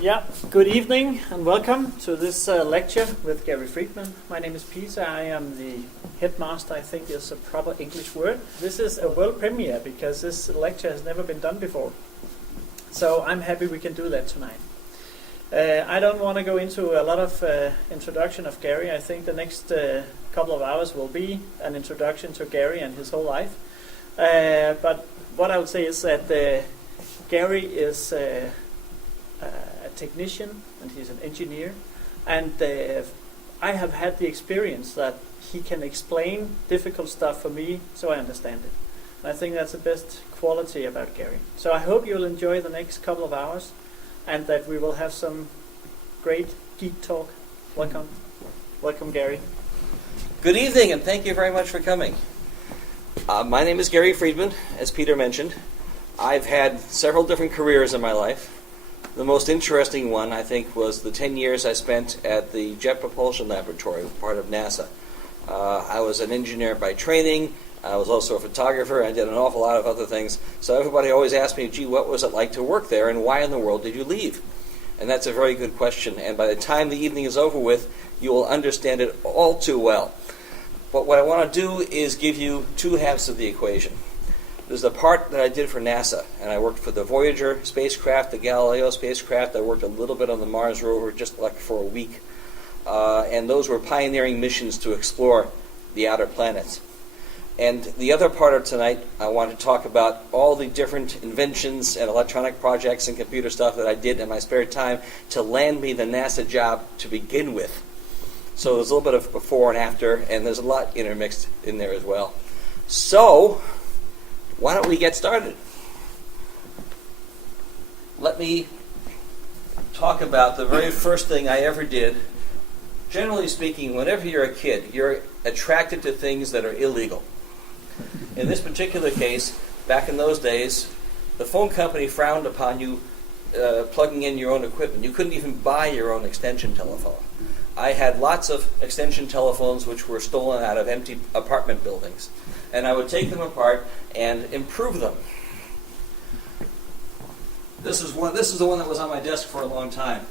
Yeah, good evening and welcome to this lecture with Gary Friedman. My name is Peter. I am the headmaster, I think is a proper English word. This is a world premiere because this lecture has never been done before. So I'm happy we can do that tonight. I don't want to go into a lot of introduction of Gary. I think the next couple of hours will be an introduction to Gary and his whole life. But what I would say is that Gary is a technician and he's an engineer, and I have had the experience that he can explain difficult stuff for me so I understand it. And I think that's the best quality about Gary. So I hope you'll enjoy the next couple of hours and that we will have some great geek talk. Welcome. Welcome, Gary. Good evening, and thank you very much for coming. My name is Gary Friedman, as Peter mentioned. I've had several different careers in my life. The most interesting one, I think, was the 10 years I spent at the Jet Propulsion Laboratory, part of NASA. I was an engineer by training. I was also a photographer. I did an awful lot of other things. So everybody always asked me, gee, what was it like to work there, and why in the world did you leave? And that's a very good question. And by the time the evening is over with, you will understand it all too well. But what I want to do is give you two halves of the equation. There's the part that I did for NASA, and I worked for the Voyager spacecraft, the Galileo spacecraft. I worked a little bit on the Mars rover, just like for a week. And those were pioneering missions to explore the outer planets. And the other part of tonight, I want to talk about all the different inventions and electronic projects and computer stuff that I did in my spare time to land me the NASA job to begin with. So there's a little bit of before and after, and there's a lot intermixed in there as well. So why don't we get started? Let me talk about the very first thing I ever did. Generally speaking, whenever you're a kid, you're attracted to things that are illegal. In this particular case, back in those days, the phone company frowned upon you plugging in your own equipment. You couldn't even buy your own extension telephone. I had lots of extension telephones which were stolen out of empty apartment buildings. And I would take them apart and improve them. This is the one that was on my desk for a long time.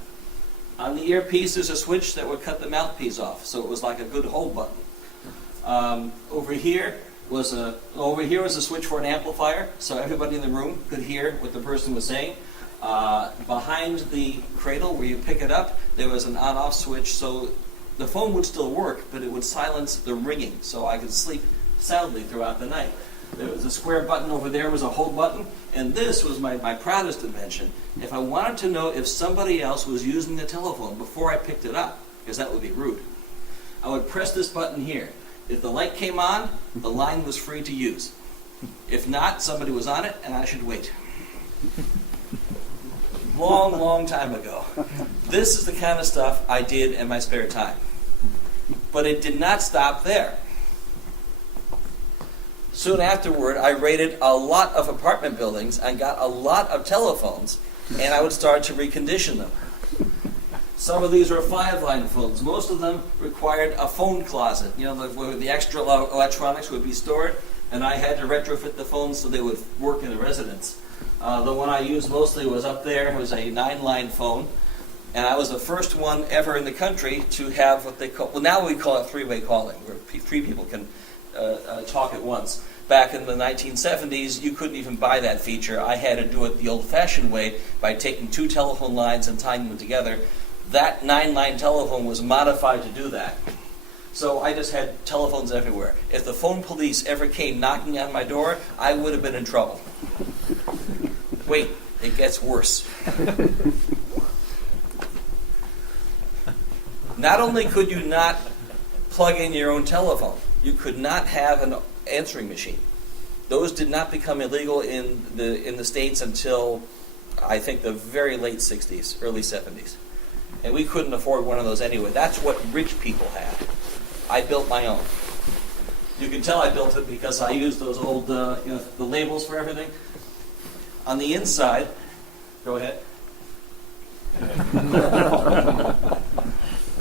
On the earpiece, there's a switch that would cut the mouthpiece off, so it was like a good hold button. Over here was a switch for an amplifier, so everybody in the room could hear what the person was saying. Behind the cradle, where you pick it up, there was an on-off switch, so the phone would still work, but it would silence the ringing, so I could sleep soundly throughout the night. There was a square button over there, was a hold button, and this was my proudest invention. If I wanted to know if somebody else was using the telephone before I picked it up, because that would be rude, I would press this button here. If the light came on, the line was free to use. If not, somebody was on it, and I should wait. Long, long time ago. This is the kind of stuff I did in my spare time. But it did not stop there. Soon afterward, I raided a lot of apartment buildings and got a lot of telephones, and I would start to recondition them. Some of these were 5-line phones. Most of them required a phone closet, where the extra electronics would be stored, and I had to retrofit the phones so they would work in the residence. The one I used mostly was up there. It was a 9-line phone, and I was the first one ever in the country to have what they call, well, now we call it three-way calling, where three people can talk at once. Back in the 1970s, you couldn't even buy that feature. I had to do it the old-fashioned way by taking two telephone lines and tying them together. That 9-line telephone was modified to do that. So I just had telephones everywhere. If the phone police ever came knocking on my door, I would have been in trouble. Wait, it gets worse. Not only could you not plug in your own telephone, you could not have an answering machine. Those did not become illegal in the States until, I think, the very late 60s, early 70s. And we couldn't afford one of those anyway. That's what rich people had. I built my own. You can tell I built it because I used those old, the labels for everything. On the inside, go ahead.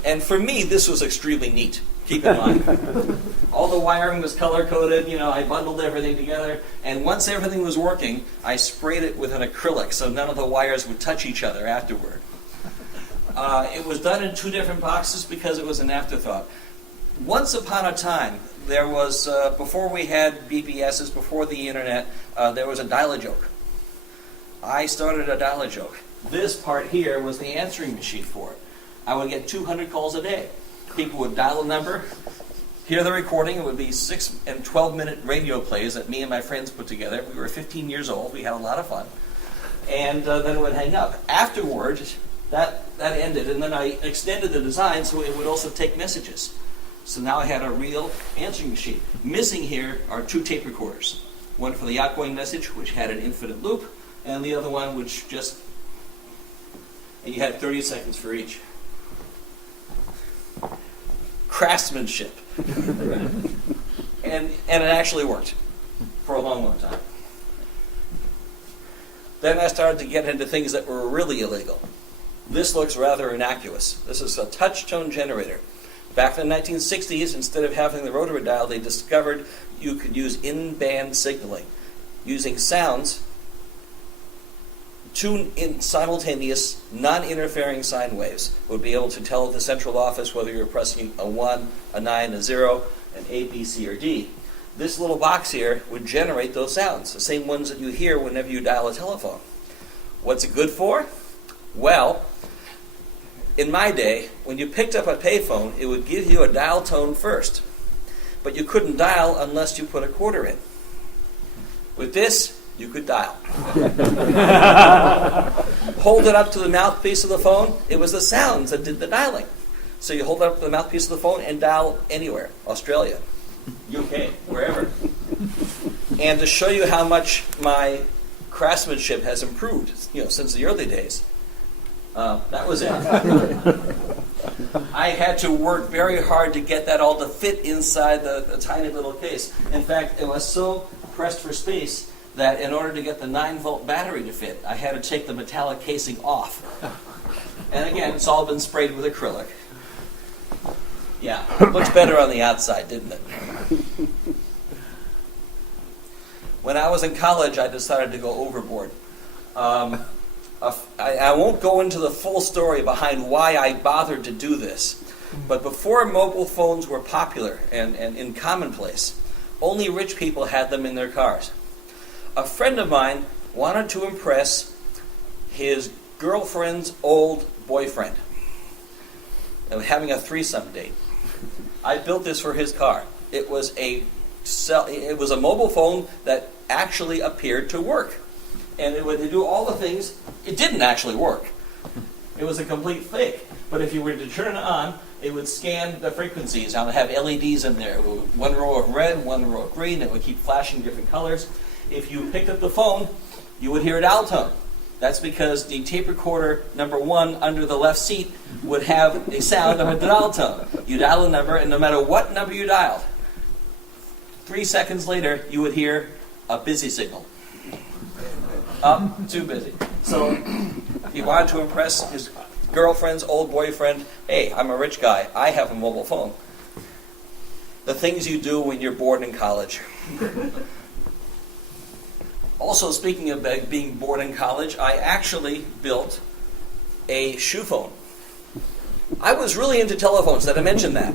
And for me, this was extremely neat. Keep in mind. All the wiring was color-coded, I bundled everything together, and once everything was working, I sprayed it with an acrylic so none of the wires would touch each other afterward. It was done in 2 different boxes because it was an afterthought. Once upon a time, there was, before we had BBSs, before the internet, there was a dial-a-joke. I started a dial-a-joke. This part here was the answering machine for it. I would get 200 calls a day. People would dial a number, hear the recording. It would be 6 and 12-minute radio plays that me and my friends put together. We were 15 years old. We had a lot of fun. And then it would hang up. Afterwards, that ended, and then I extended the design so it would also take messages. So now I had a real answering machine. Missing here are 2 tape recorders. One for the outgoing message, which had an infinite loop, and the other one which just, and you had 30 seconds for each. Craftsmanship. and it actually worked for a long, long time. Then I started to get into things that were really illegal. This looks rather innocuous. This is a touch tone generator. Back in the 1960s, instead of having the rotary dial, they discovered you could use in-band signaling. Using sounds, 2 simultaneous, non-interfering sine waves would be able to tell the central office whether you're pressing a 1, a 9, a 0, an A, B, C, or D. This little box here would generate those sounds, the same ones that you hear whenever you dial a telephone. What's it good for? Well, in my day, when you picked up a payphone, it would give you a dial tone first. But you couldn't dial unless you put a quarter in. With this, you could dial. Hold it up to the mouthpiece of the phone, it was the sounds that did the dialing. So you hold it up to the mouthpiece of the phone and dial anywhere. Australia, UK, wherever. And to show you how much my craftsmanship has improved, since the early days, that was it. I had to work very hard to get that all to fit inside the tiny little case. In fact, it was so pressed for space that in order to get the 9-volt battery to fit, I had to take the metallic casing off. And again, it's all been sprayed with acrylic. Yeah, it looks better on the outside, didn't it? When I was in college, I decided to go overboard. I won't go into the full story behind why I bothered to do this, but before mobile phones were popular and in commonplace, only rich people had them in their cars. A friend of mine wanted to impress his girlfriend's old boyfriend. They were having a threesome date. I built this for his car. It was a mobile phone that actually appeared to work. And it would do all the things. It didn't actually work. It was a complete fake. But if you were to turn it on, it would scan the frequencies. It would have LEDs in there. One row of red, one row of green. It would keep flashing different colors. If you picked up the phone, you would hear a dial tone. That's because the tape recorder number 1 under the left seat would have a sound of a dial tone. You dial a number, and no matter what number you dialed, 3 seconds later, you would hear a busy signal. Too busy. So he wanted to impress his girlfriend's old boyfriend. Hey, I'm a rich guy. I have a mobile phone. The things you do when you're bored in college. Also, speaking of being bored in college, I actually built a shoe phone. I was really into telephones. Did I mention that?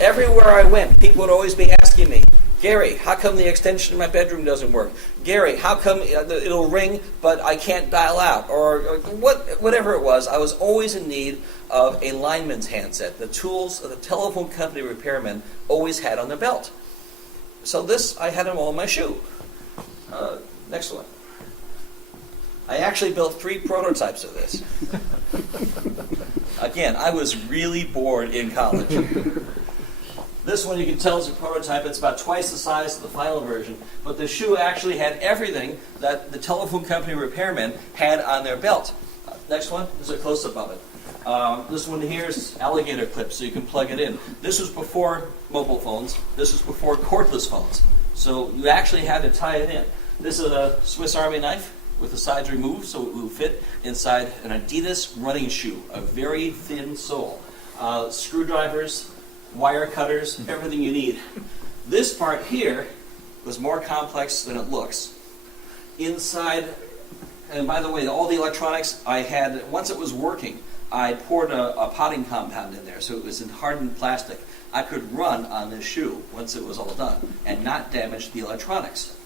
Everywhere I went, people would always be asking me, Gary, how come the extension in my bedroom doesn't work? Gary, how come it'll ring but I can't dial out? Or whatever it was, I was always in need of a lineman's handset, the tools that the telephone company repairmen always had on their belt. So this, I had them all in my shoe. Next one. I actually built 3 prototypes of this. Again, I was really bored in college. This one you can tell is a prototype. It's about twice the size of the final version, but the shoe actually had everything that the telephone company repairmen had on their belt. Next one is a close-up of it. This one here is alligator clip, so you can plug it in. This was before mobile phones. This was before cordless phones. So you actually had to tie it in. This is a Swiss Army knife with the sides removed, so it will fit inside an Adidas running shoe, a very thin sole. Screwdrivers, wire cutters, everything you need. This part here was more complex than it looks. Inside, and by the way, all the electronics I had, once it was working, I poured a potting compound in there, so it was in hardened plastic. I could run on this shoe once it was all done and not damage the electronics.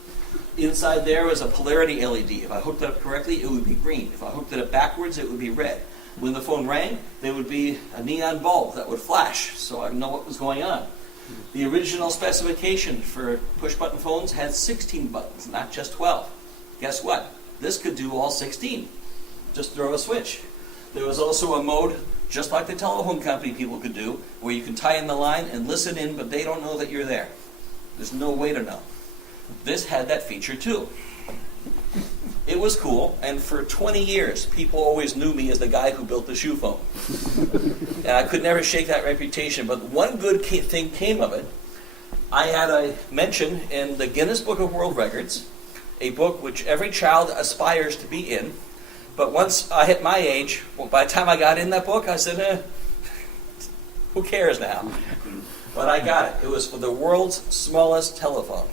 Inside there was a polarity LED. If I hooked it up correctly, it would be green. If I hooked it up backwards, it would be red. When the phone rang, there would be a neon bulb that would flash, so I'd know what was going on. The original specification for push-button phones had 16 buttons, not just 12. Guess what? This could do all 16. Just throw a switch. There was also a mode, just like the telephone company people could do, where you can tie in the line and listen in, but they don't know that you're there. There's no way to know. This had that feature too. It was cool, and for 20 years, people always knew me as the guy who built the shoe phone. And I could never shake that reputation, but one good thing came of it. I had a mention in the Guinness Book of World Records, a book which every child aspires to be in. But once I hit my age, by the time I got in that book, I said, who cares now? But I got it. It was for the world's smallest telephone.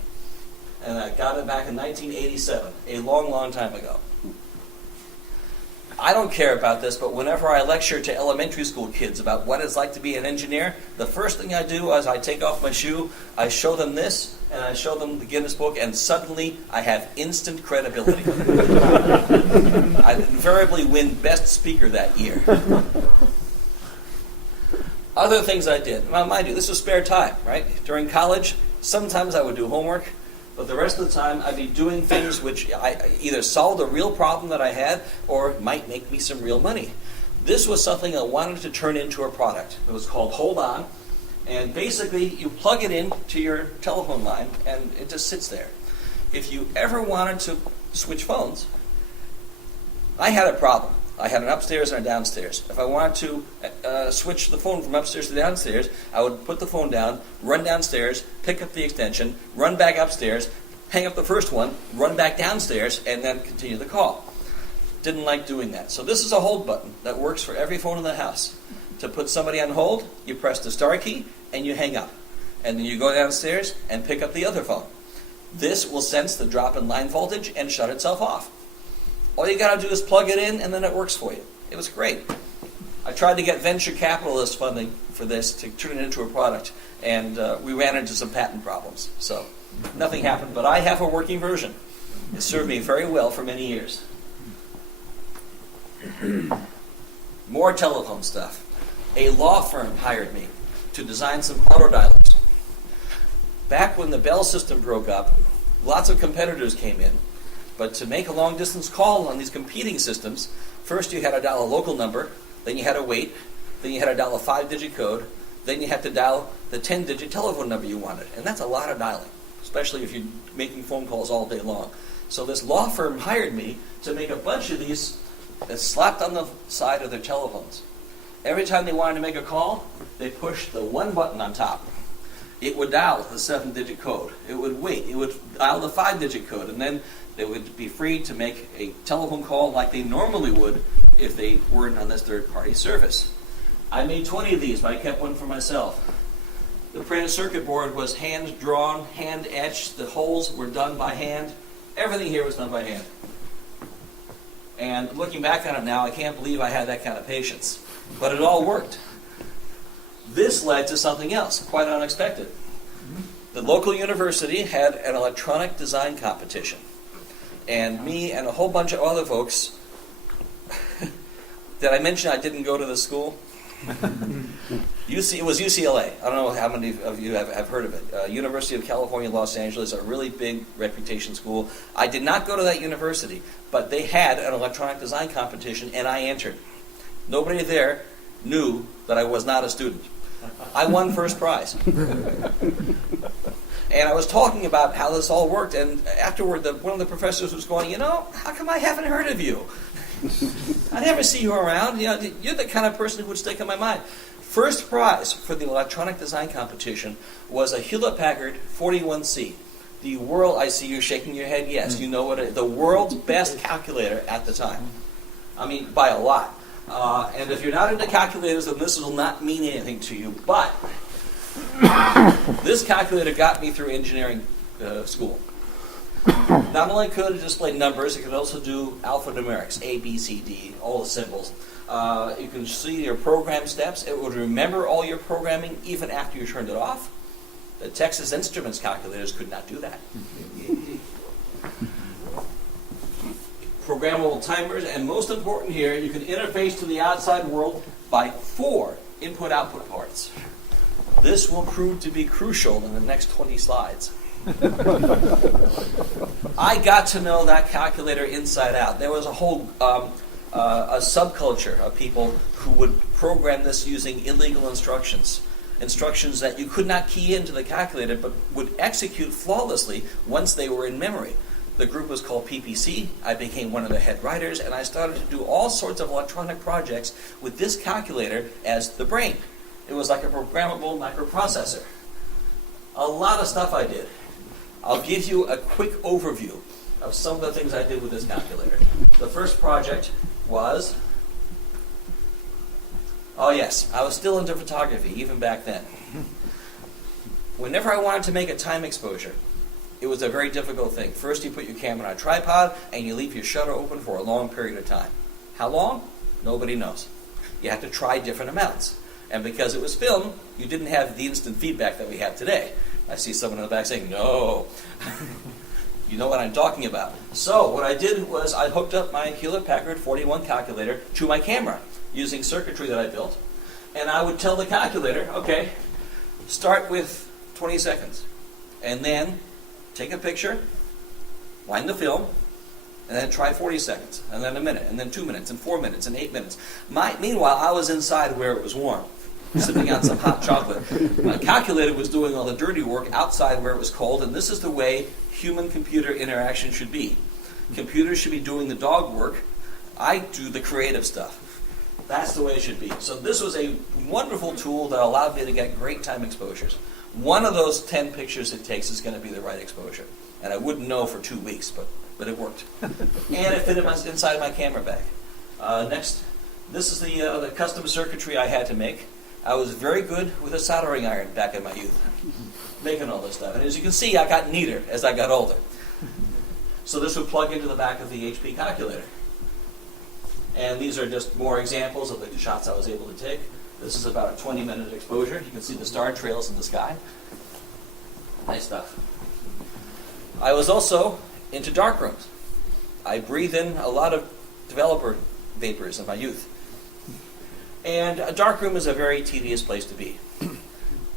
And I got it back in 1987, a long, long time ago. I don't care about this, but whenever I lecture to elementary school kids about what it's like to be an engineer, the first thing I do is I take off my shoe, I show them this, and I show them the Guinness Book, and suddenly I have instant credibility. I invariably win Best Speaker that year. Other things I did. Well, mind you, this was spare time, right? During college, sometimes I would do homework, but the rest of the time I'd be doing things which I either solved a real problem that I had or might make me some real money. This was something I wanted to turn into a product. It was called HoldOn, and basically you plug it into your telephone line and it just sits there. If you ever wanted to switch phones, I had a problem. I had an upstairs and a downstairs. If I wanted to switch the phone from upstairs to downstairs, I would put the phone down, run downstairs, pick up the extension, run back upstairs, hang up the first one, run back downstairs, and then continue the call. Didn't like doing that. So this is a hold button that works for every phone in the house. To put somebody on hold, you press the star key and you hang up. And then you go downstairs and pick up the other phone. This will sense the drop in line voltage and shut itself off. All you got to do is plug it in, and then it works for you. It was great. I tried to get venture capitalist funding for this to turn it into a product, and we ran into some patent problems. So nothing happened, but I have a working version. It served me very well for many years. More telephone stuff. A law firm hired me to design some autodialers. Back when the Bell system broke up, lots of competitors came in. But to make a long-distance call on these competing systems, first you had to dial a local number, then you had to wait, then you had to dial a 5-digit code, then you had to dial the 10-digit telephone number you wanted. And that's a lot of dialing, especially if you're making phone calls all day long. So this law firm hired me to make a bunch of these that slapped on the side of their telephones. Every time they wanted to make a call, they pushed the one button on top. It would dial the 7-digit code. It would wait. It would dial the 5-digit code, and then they would be free to make a telephone call like they normally would if they weren't on this third-party service. I made 20 of these, but I kept one for myself. The printed circuit board was hand-drawn, hand-etched. The holes were done by hand. Everything here was done by hand. And looking back on it now, I can't believe I had that kind of patience. But it all worked. This led to something else, quite unexpected. The local university had an electronic design competition. And me and a whole bunch of other folks, did I mention I didn't go to the school? It was UCLA. I don't know how many of you have heard of it. University of California, Los Angeles, a really big reputation school. I did not go to that university, but they had an electronic design competition, and I entered. Nobody there knew that I was not a student. I won first prize. And I was talking about how this all worked, and afterward, one of the professors was going, how come I haven't heard of you? I never see you around. You're the kind of person who would stick in my mind. First prize for the electronic design competition was a Hewlett-Packard 41C. The world, I see you shaking your head, yes, you know what it is. The world's best calculator at the time. I mean, by a lot. And if you're not into calculators, then this will not mean anything to you. But this calculator got me through engineering school. Not only could it display numbers, it could also do alphanumerics, A, B, C, D, all the symbols. You can see your program steps. It would remember all your programming even after you turned it off. The Texas Instruments calculators could not do that. Programmable timers, and most important here, you can interface to the outside world by 4 input-output ports. This will prove to be crucial in the next 20 slides. I got to know that calculator inside out. There was a whole a subculture of people who would program this using illegal instructions. Instructions that you could not key into the calculator but would execute flawlessly once they were in memory. The group was called PPC. I became one of the head writers, and I started to do all sorts of electronic projects with this calculator as the brain. It was like a programmable microprocessor. A lot of stuff I did. I'll give you a quick overview of some of the things I did with this calculator. The first project was, oh yes, I was still into photography, even back then. Whenever I wanted to make a time exposure, it was a very difficult thing. First, you put your camera on a tripod, and you leave your shutter open for a long period of time. How long? Nobody knows. You have to try different amounts. And because it was film, you didn't have the instant feedback that we have today. I see someone in the back saying, no. You know what I'm talking about. So what I did was I hooked up my Hewlett-Packard 41 calculator to my camera using circuitry that I built. And I would tell the calculator, okay, start with 20 seconds. And then take a picture, wind the film, and then try 40 seconds, and then a minute, and then 2 minutes, and 4 minutes, and 8 minutes. Meanwhile, I was inside where it was warm, sipping on some hot chocolate. My calculator was doing all the dirty work outside where it was cold, and this is the way human-computer interaction should be. Computers should be doing the dog work. I do the creative stuff. That's the way it should be. So this was a wonderful tool that allowed me to get great time exposures. One of those 10 pictures it takes is going to be the right exposure. And I wouldn't know for 2 weeks, but it worked. And it fit inside my camera bag. Next, this is the custom circuitry I had to make. I was very good with a soldering iron back in my youth, making all this stuff. And as you can see, I got neater as I got older. So this would plug into the back of the HP calculator. And these are just more examples of the shots I was able to take. This is about a 20-minute exposure. You can see the star trails in the sky. Nice stuff. I was also into dark rooms. I breathed in a lot of developer vapors in my youth. And a dark room is a very tedious place to be.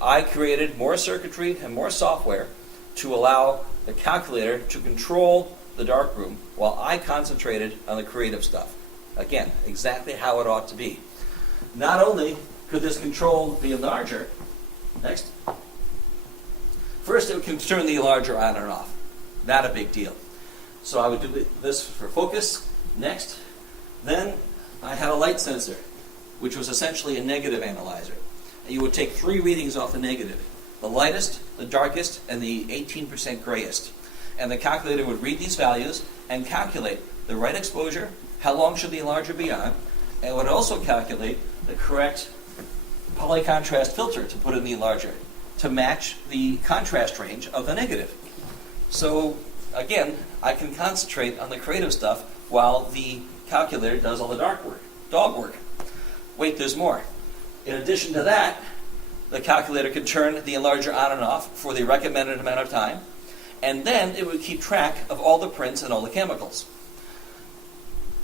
I created more circuitry and more software to allow the calculator to control the dark room while I concentrated on the creative stuff. Again, exactly how it ought to be. Not only could this control be larger, next. First, it would turn the larger on and off. Not a big deal. So I would do this for focus. Next. Then I had a light sensor, which was essentially a negative analyzer. And you would take 3 readings off the negative. The lightest, the darkest, and the 18% grayest. And the calculator would read these values and calculate the right exposure, how long should the enlarger be on, and would also calculate the correct polycontrast filter to put in the enlarger to match the contrast range of the negative. So again, I can concentrate on the creative stuff while the calculator does all the dog work. Wait, there's more. In addition to that, the calculator can turn the enlarger on and off for the recommended amount of time, and then it would keep track of all the prints and all the chemicals.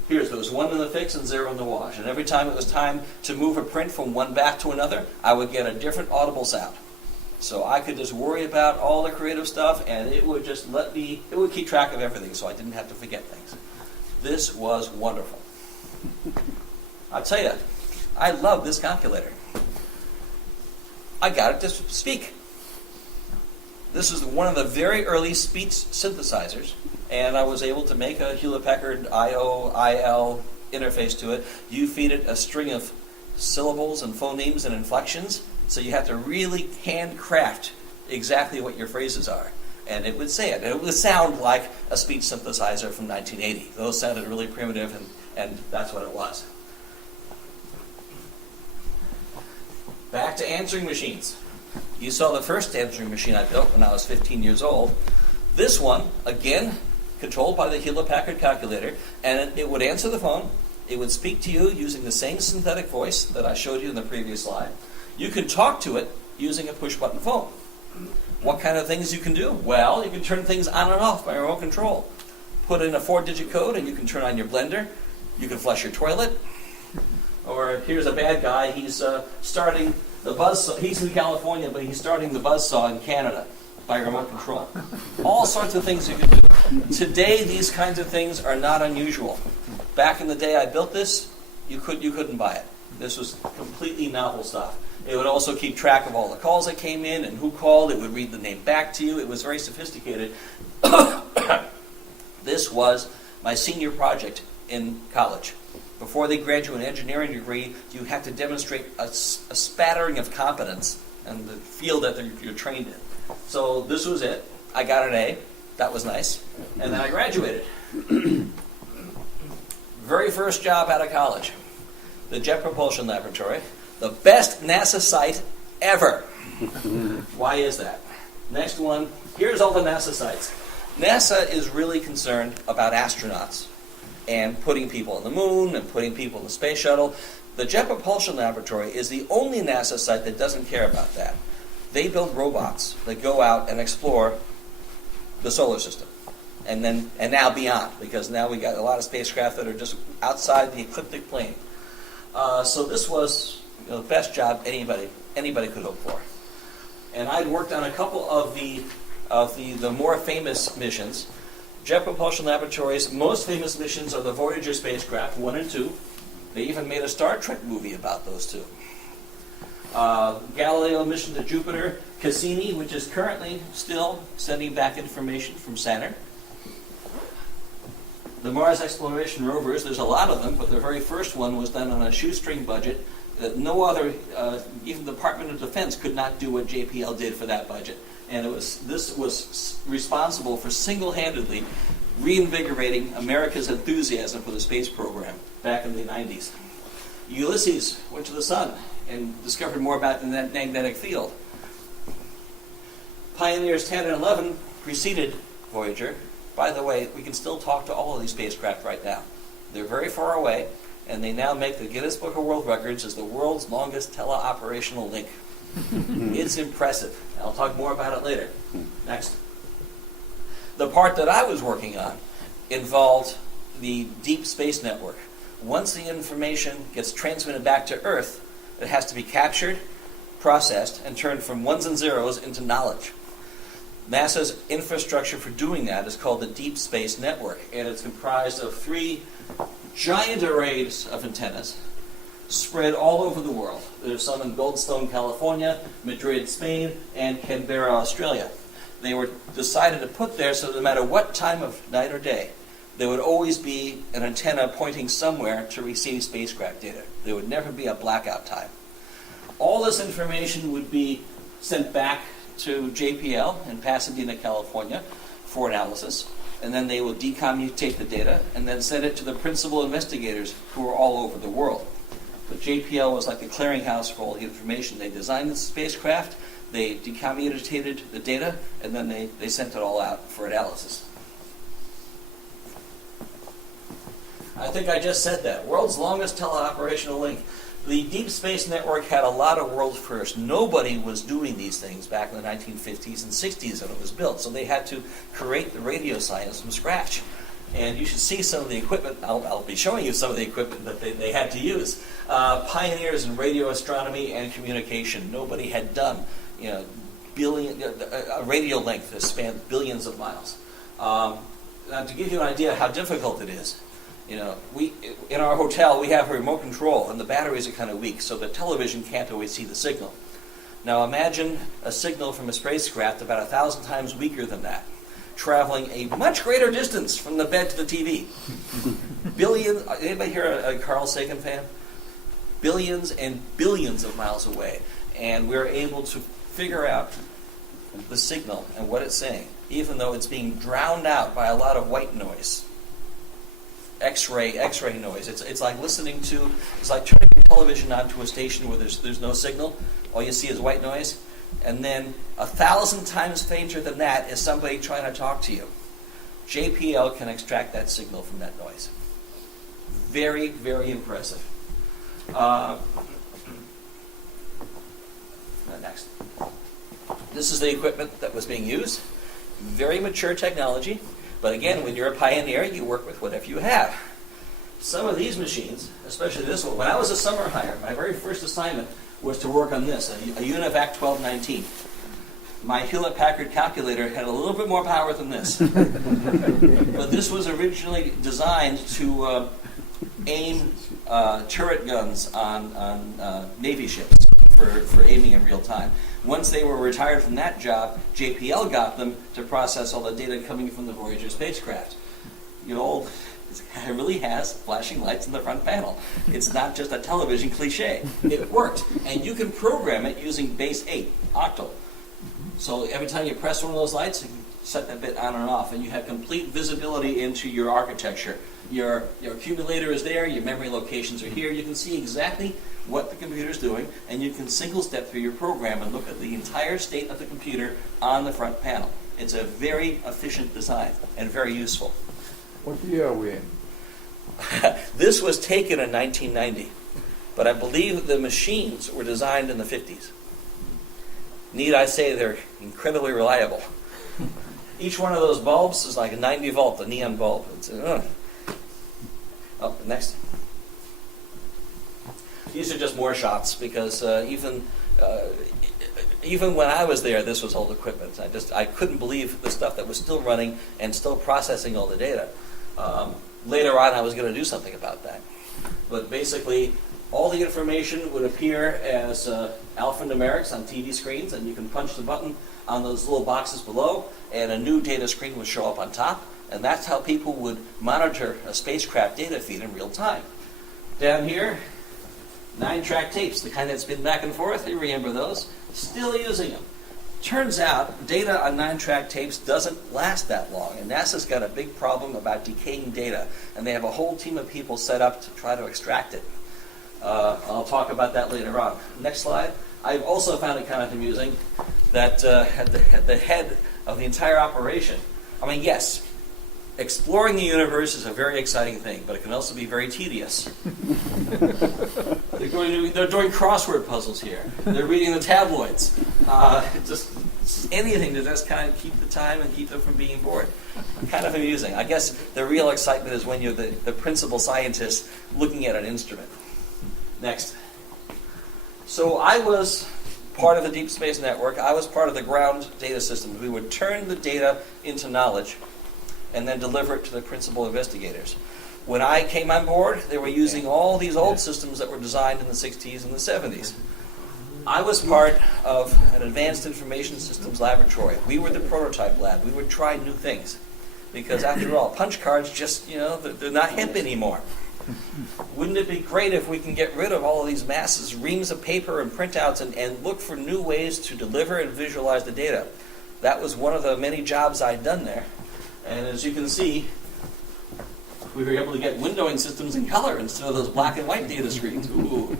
Here's those 1 in the fix and 0 in the wash. And every time it was time to move a print from one bath to another, I would get a different audible sound. So I could just worry about all the creative stuff, and it would just it would keep track of everything, so I didn't have to forget things. This was wonderful. I'll tell you, I love this calculator. I got it to speak. This is one of the very early speech synthesizers, and I was able to make a Hewlett-Packard Aiyyo, IL interface to it. You feed it a string of syllables and phonemes and inflections, so you have to really handcraft exactly what your phrases are. And it would say it. And it would sound like a speech synthesizer from 1980. Those sounded really primitive, and that's what it was. Back to answering machines. You saw the first answering machine I built when I was 15 years old. This one, again, controlled by the Hewlett-Packard calculator, and it would answer the phone. It would speak to you using the same synthetic voice that I showed you in the previous slide. You can talk to it using a push-button phone. What kind of things you can do? Well, you can turn things on and off by remote control. Put in a 4-digit code and you can turn on your blender. You can flush your toilet. Or here's a bad guy. He's starting the buzzsaw. He's in California, but he's starting the buzzsaw in Canada by remote control. All sorts of things you can do. Today, these kinds of things are not unusual. Back in the day I built this, you couldn't buy it. This was completely novel stuff. It would also keep track of all the calls that came in and who called. It would read the name back to you. It was very sophisticated. This was my senior project in college. Before they grant you an engineering degree, you have to demonstrate a spattering of competence in the field that you're trained in. So this was it. I got an A. That was nice. And then I graduated. Very first job out of college. The Jet Propulsion Laboratory. The best NASA site ever. Why is that? Next one. Here's all the NASA sites. NASA is really concerned about astronauts and putting people on the moon and putting people in the space shuttle. The Jet Propulsion Laboratory is the only NASA site that doesn't care about that. They build robots that go out and explore the solar system. And now beyond, because now we got a lot of spacecraft that are just outside the ecliptic plane. So this was the best job anybody could hope for. And I'd worked on a couple of the more famous missions. Jet Propulsion Laboratory's most famous missions are the Voyager spacecraft, 1 and 2. They even made a Star Trek movie about those two. Galileo Mission to Jupiter, Cassini, which is currently still sending back information from Saturn. The Mars exploration rovers, there's a lot of them, but the very first one was done on a shoestring budget that no other, even the Department of Defense could not do what JPL did for that budget. And this was responsible for single-handedly reinvigorating America's enthusiasm for the space program back in the 90s. Ulysses went to the sun and discovered more about the magnetic field. Pioneers 10 and 11 preceded Voyager. By the way, we can still talk to all of these spacecraft right now. They're very far away, and they now make the Guinness Book of World Records as the world's longest teleoperational link. It's impressive. I'll talk more about it later. Next. The part that I was working on involved the Deep Space Network. Once the information gets transmitted back to Earth, it has to be captured, processed, and turned from ones and zeros into knowledge. NASA's infrastructure for doing that is called the Deep Space Network, and it's comprised of 3 giant arrays of antennas spread all over the world. There's some in Goldstone, California, Madrid, Spain, and Canberra, Australia. They were decided to put there so no matter what time of night or day, there would always be an antenna pointing somewhere to receive spacecraft data. There would never be a blackout time. All this information would be sent back to JPL in Pasadena, California for analysis, and then they will decommutate the data and then send it to the principal investigators who are all over the world. But JPL was like the clearinghouse for all the information. They designed the spacecraft, they decommutated the data, and then they sent it all out for analysis. I think I just said that. World's longest teleoperational link. The Deep Space Network had a lot of world firsts. Nobody was doing these things back in the 1950s and 60s when it was built, so they had to create the radio science from scratch. And you should see some of the equipment. I'll be showing you some of the equipment that they had to use. Pioneers in radio astronomy and communication. Nobody had done a radio length that spanned billions of miles. Now, to give you an idea how difficult it is, we in our hotel we have a remote control, and the batteries are kind of weak, so the television can't always see the signal. Now, imagine a signal from a spacecraft about 1,000 times weaker than that, traveling a much greater distance from the bed to the TV. Anybody here a Carl Sagan fan? Billions and billions of miles away. And we're able to figure out the signal and what it's saying, even though it's being drowned out by a lot of white noise. X-ray noise. It's like it's like turning your television onto a station where there's no signal. All you see is white noise. And then 1,000 times fainter than that is somebody trying to talk to you. JPL can extract that signal from that noise. Very, very impressive. Next. This is the equipment that was being used. Very mature technology, but again, when you're a pioneer, you work with whatever you have. Some of these machines, especially this one, when I was a summer hire, my very first assignment was to work on this, a UNIVAC 1219. My Hewlett-Packard calculator had a little bit more power than this. But this was originally designed to aim turret guns on Navy ships for aiming in real time. Once they were retired from that job, JPL got them to process all the data coming from the Voyager spacecraft. It really has flashing lights in the front panel. It's not just a television cliche. It worked. And you can program it using base 8, octal. So every time you press one of those lights, you can set that bit on and off, and you have complete visibility into your architecture. Your accumulator is there, your memory locations are here. You can see exactly what the computer is doing, and you can single step through your program and look at the entire state of the computer on the front panel. It's a very efficient design and very useful. What year are we in? This was taken in 1990, but I believe the machines were designed in the 50s. Need I say they're incredibly reliable. Each one of those bulbs is like a 90 volt, a neon bulb. Oh, next. These are just more shots because even when I was there, this was old equipment. I couldn't believe the stuff that was still running and still processing all the data. Later on, I was going to do something about that. But basically, all the information would appear as alphanumerics on TV screens, and you can punch the button on those little boxes below, and a new data screen would show up on top, and that's how people would monitor a spacecraft data feed in real time. Down here, 9-track tapes, the kind that spin back and forth, you remember those? Still using them. Turns out, data on 9-track tapes doesn't last that long, and NASA's got a big problem about decaying data, and they have a whole team of people set up to try to extract it. I'll talk about that later on. Next slide. I've also found it kind of amusing that at the head of the entire operation, I mean, yes, exploring the universe is a very exciting thing, but it can also be very tedious. They're doing crossword puzzles here. They're reading the tabloids. Just anything to just kind of keep the time and keep them from being bored. Kind of amusing. I guess the real excitement is when you're the principal scientist looking at an instrument. Next. So I was part of the Deep Space Network. I was part of the ground data system. We would turn the data into knowledge and then deliver it to the principal investigators. When I came on board, they were using all these old systems that were designed in the 60s and the 70s. I was part of an advanced information systems laboratory. We were the prototype lab. We would try new things. Because after all, punch cards just, they're not hip anymore. Wouldn't it be great if we can get rid of all of these masses, reams of paper and printouts, and look for new ways to deliver and visualize the data? That was one of the many jobs I'd done there. And as you can see, we were able to get windowing systems in color instead of those black and white data screens. Ooh.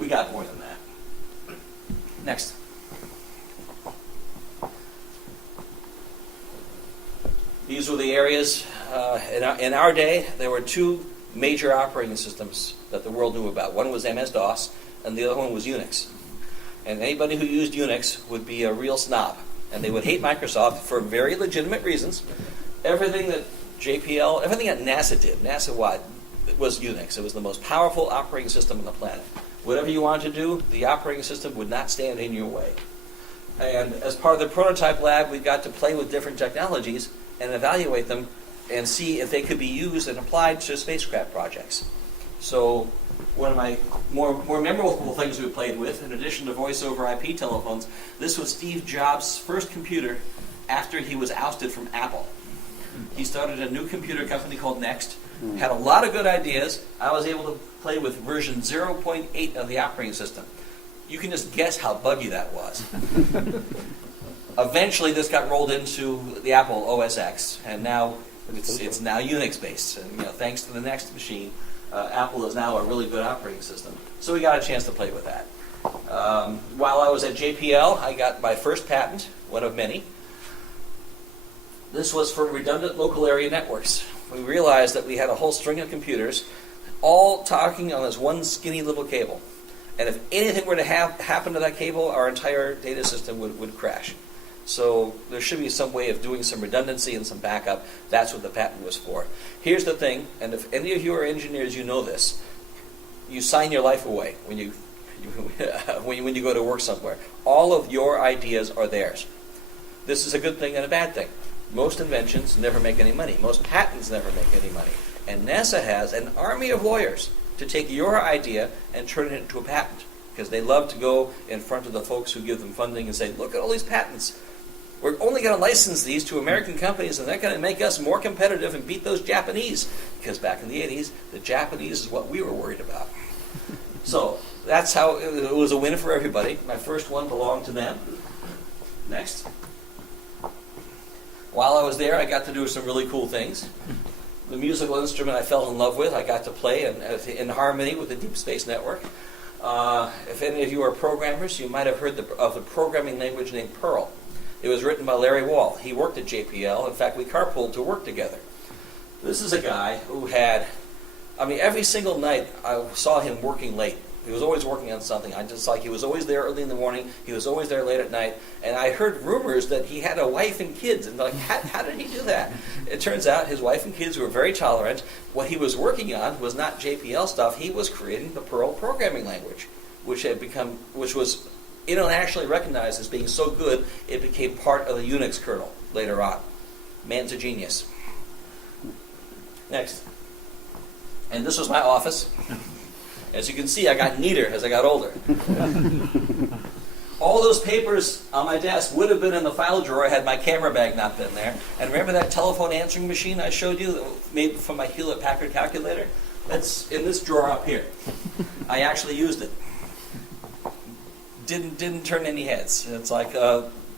We got more than that. Next. These were the areas. In our day, there were two major operating systems that the world knew about. One was MS-DOS, and the other one was Unix. And anybody who used Unix would be a real snob. And they would hate Microsoft for very legitimate reasons. Everything that JPL, everything that NASA did, NASA-wide, was Unix. It was the most powerful operating system on the planet. Whatever you wanted to do, the operating system would not stand in your way. And as part of the prototype lab, we got to play with different technologies and evaluate them and see if they could be used and applied to spacecraft projects. So one of my more memorable things we played with, in addition to voice over IP telephones, this was Steve Jobs' first computer after he was ousted from Apple. He started a new computer company called Next, had a lot of good ideas. I was able to play with version 0.8 of the operating system. You can just guess how buggy that was. Eventually, this got rolled into the Apple OS X, and now it's now Unix-based. And thanks to the Next machine, Apple is now a really good operating system. So we got a chance to play with that. While I was at JPL, I got my first patent, one of many. This was for redundant local area networks. We realized that we had a whole string of computers all talking on this one skinny little cable. And if anything were to happen to that cable, our entire data system would crash. So there should be some way of doing some redundancy and some backup. That's what the patent was for. Here's the thing, and if any of you are engineers, you know this. You sign your life away when you go to work somewhere. All of your ideas are theirs. This is a good thing and a bad thing. Most inventions never make any money. Most patents never make any money. And NASA has an army of lawyers to take your idea and turn it into a patent, because they love to go in front of the folks who give them funding and say, look at all these patents. We're only going to license these to American companies, and they're going to make us more competitive and beat those Japanese. Because back in the 80s, the Japanese is what we were worried about. So that's how it was a win for everybody. My first one belonged to them. Next. While I was there, I got to do some really cool things. The musical instrument I fell in love with, I got to play in harmony with the Deep Space Network. If any of you are programmers, you might have heard of the programming language named Perl. It was written by Larry Wall. He worked at JPL. In fact, we carpooled to work together. This is a guy who had, every single night I saw him working late. He was always working on something. He was always there early in the morning. He was always there late at night. And I heard rumors that he had a wife and kids. And how did he do that? It turns out his wife and kids were very tolerant. What he was working on was not JPL stuff. He was creating the Perl programming language, which was internationally recognized as being so good, it became part of the Unix kernel later on. Man's a genius. Next. And this was my office. As you can see, I got neater as I got older. All those papers on my desk would have been in the file drawer had my camera bag not been there. And remember that telephone answering machine I showed you that was made from my Hewlett-Packard calculator? That's in this drawer up here. I actually used it. Didn't turn any heads. It's like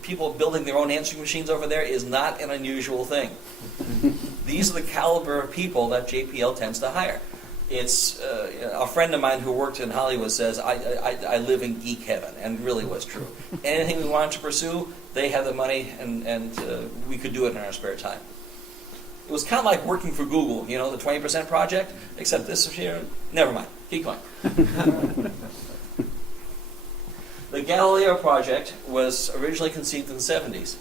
people building their own answering machines over there is not an unusual thing. These are the caliber of people that JPL tends to hire. It's a friend of mine who worked in Hollywood says, I live in geek heaven, and really was true. Anything we wanted to pursue, they had the money, and we could do it in our spare time. It was kind of like working for Google, the 20% project, except this here, never mind, keep going. The Galileo project was originally conceived in the 70s,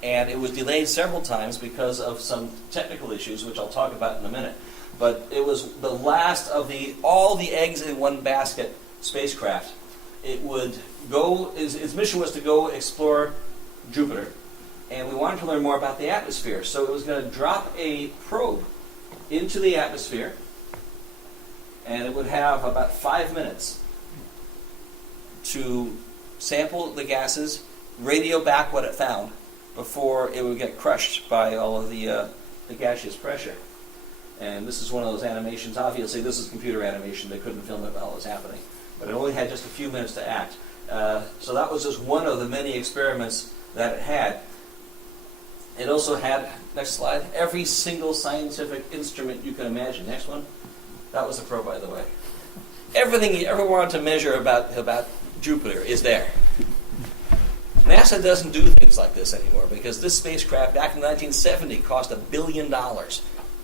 and it was delayed several times because of some technical issues, which I'll talk about in a minute. But it was the last of all the eggs in one basket spacecraft. It would go, its mission was to go explore Jupiter, and we wanted to learn more about the atmosphere. So it was going to drop a probe into the atmosphere, and it would have about 5 minutes to sample the gases, radio back what it found, before it would get crushed by all of the gaseous pressure. And this is one of those animations. Obviously, this is computer animation. They couldn't film it while it was happening. But it only had just a few minutes to act. So that was just one of the many experiments that it had. It also had, next slide, every single scientific instrument you can imagine. Next one. That was the probe, by the way. Everything you ever wanted to measure about Jupiter is there. NASA doesn't do things like this anymore because this spacecraft back in 1970 cost $1 billion.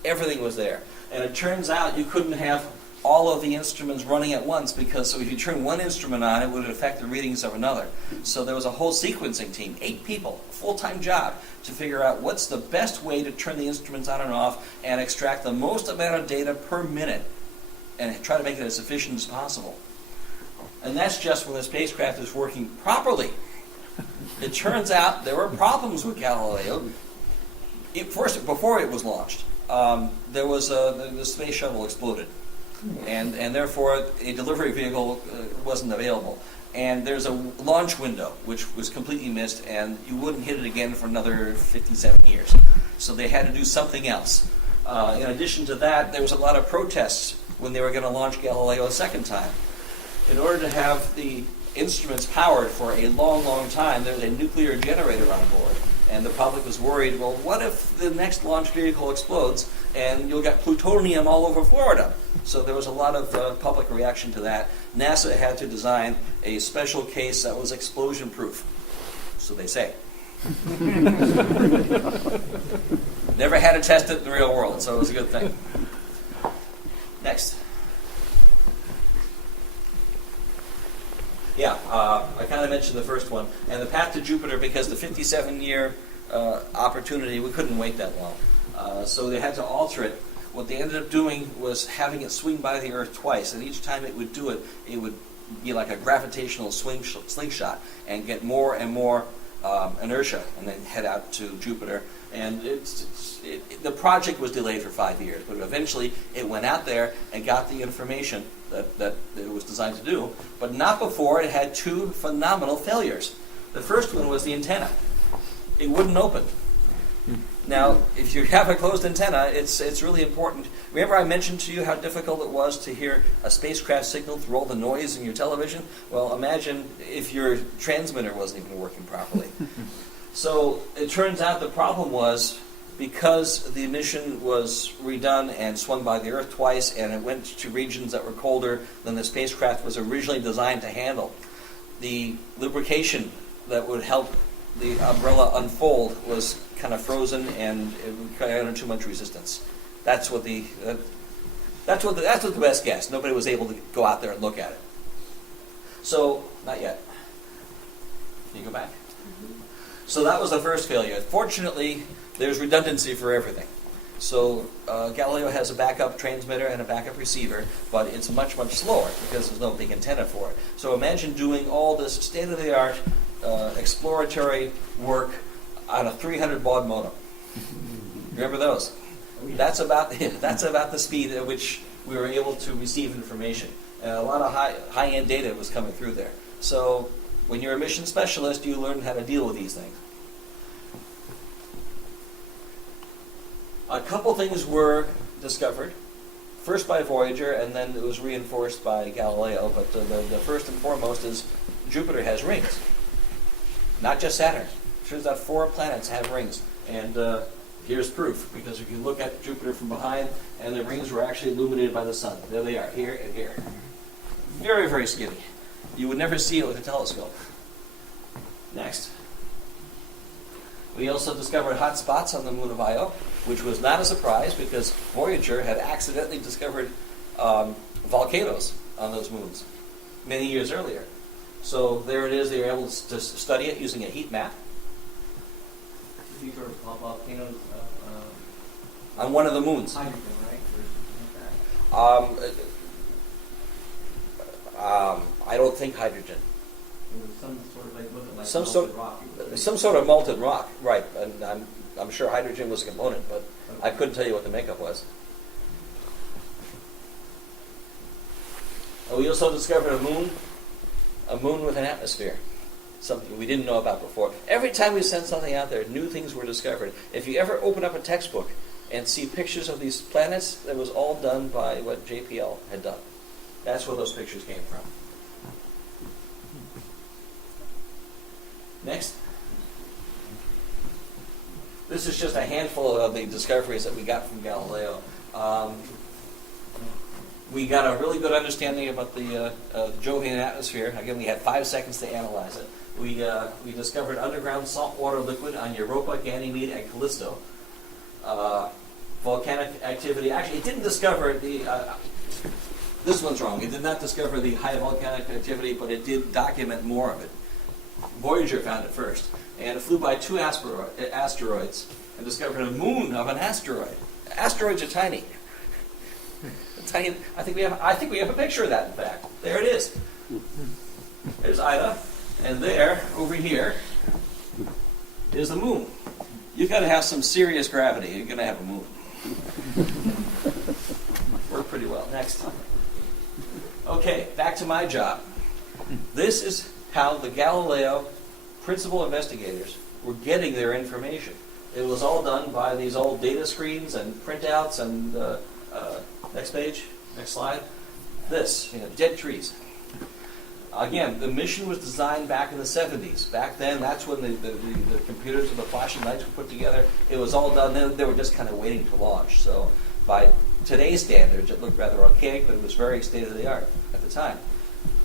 Everything was there. And it turns out you couldn't have all of the instruments running at once because if you turn one instrument on, it would affect the readings of another. So there was a whole sequencing team, 8 people, full-time job, to figure out what's the best way to turn the instruments on and off and extract the most amount of data per minute and try to make it as efficient as possible. And that's just when the spacecraft is working properly. It turns out there were problems with Galileo. Before it was launched, the space shuttle exploded, and therefore a delivery vehicle wasn't available. And there's a launch window which was completely missed, and you wouldn't hit it again for another 57 years. So they had to do something else. In addition to that, there was a lot of protests when they were going to launch Galileo a second time. In order to have the instruments powered for a long, long time, there's a nuclear generator on board. And the public was worried, well, what if the next launch vehicle explodes and you'll get plutonium all over Florida? So there was a lot of public reaction to that. NASA had to design a special case that was explosion-proof, so they say. Never had to test it in the real world, so it was a good thing. Next. Yeah, I kind of mentioned the first one. And the path to Jupiter, because the 57-year opportunity, we couldn't wait that long. So they had to alter it. What they ended up doing was having it swing by the Earth twice, and each time it would do it, it would be like a gravitational slingshot and get more and more inertia, and then head out to Jupiter. And the project was delayed for 5 years, but eventually it went out there and got the information that it was designed to do, but not before it had two phenomenal failures. The first one was the antenna. It wouldn't open. Now, if you have a closed antenna, it's really important. Remember I mentioned to you how difficult it was to hear a spacecraft signal through all the noise in your television? Well, imagine if your transmitter wasn't even working properly. So it turns out the problem was, because the mission was redone and swung by the Earth twice, and it went to regions that were colder than the spacecraft was originally designed to handle, the lubrication that would help the umbrella unfold was kind of frozen, and it got under too much resistance. That's what the best guess. Nobody was able to go out there and look at it. So, not yet. Can you go back? So that was the first failure. Fortunately, there's redundancy for everything. So Galileo has a backup transmitter and a backup receiver, but it's much, much slower because there's no big antenna for it. So imagine doing all this state-of-the-art exploratory work on a 300 baud modem. Remember those? That's about the speed at which we were able to receive information. And a lot of high-end data was coming through there. So when you're a mission specialist, you learn how to deal with these things. A couple things were discovered, first by Voyager, and then it was reinforced by Galileo. But the first and foremost is Jupiter has rings, not just Saturn. Turns out 4 planets have rings, and here's proof, because if you look at Jupiter from behind, and the rings were actually illuminated by the sun. There they are, here and here. Very, very skinny. You would never see it with a telescope. Next. We also discovered hot spots on the moon of Aiyyo, which was not a surprise because Voyager had accidentally discovered volcanoes on those moons many years earlier. So there it is. They were able to study it using a heat map. These are volcanoes On one of the moons. hydrogen, right? Or something like that. I don't think hydrogen. It was some sort of like, was it like Some molten sort- rock? Some sort of molten rock, right? And I'm sure hydrogen was a component, but I couldn't tell you what the makeup was. We also discovered a moon with an atmosphere, something we didn't know about before. Every time we sent something out there, new things were discovered. If you ever open up a textbook and see pictures of these planets, that was all done by what JPL had done. That's where those pictures came from. Next. This is just a handful of the discoveries that we got from Galileo. We got a really good understanding about the Jovian atmosphere. Again, we had 5 seconds to analyze it. We discovered underground saltwater liquid on Europa, Ganymede, and Callisto. Volcanic activity. Actually, it didn't discover the... this one's wrong. It did not discover the high volcanic activity, but it did document more of it. Voyager found it first, and it flew by 2 asteroids and discovered a moon of an asteroid. Asteroids are tiny. Tiny. I think we have a picture of that. In fact, there it is. There's Ida, and there, over here, is the moon. You've got to have some serious gravity. You're going to have a moon. Worked pretty well. Next. Okay, back to my job. This is how the Galileo principal investigators were getting their information. It was all done by these old data screens and printouts and next page, next slide. This, dead trees. Again, the mission was designed back in the 70s. Back then, that's when the computers with the flashing lights were put together. It was all done. They were just kind of waiting to launch. So by today's standards, it looked rather archaic, but it was very state-of-the-art at the time.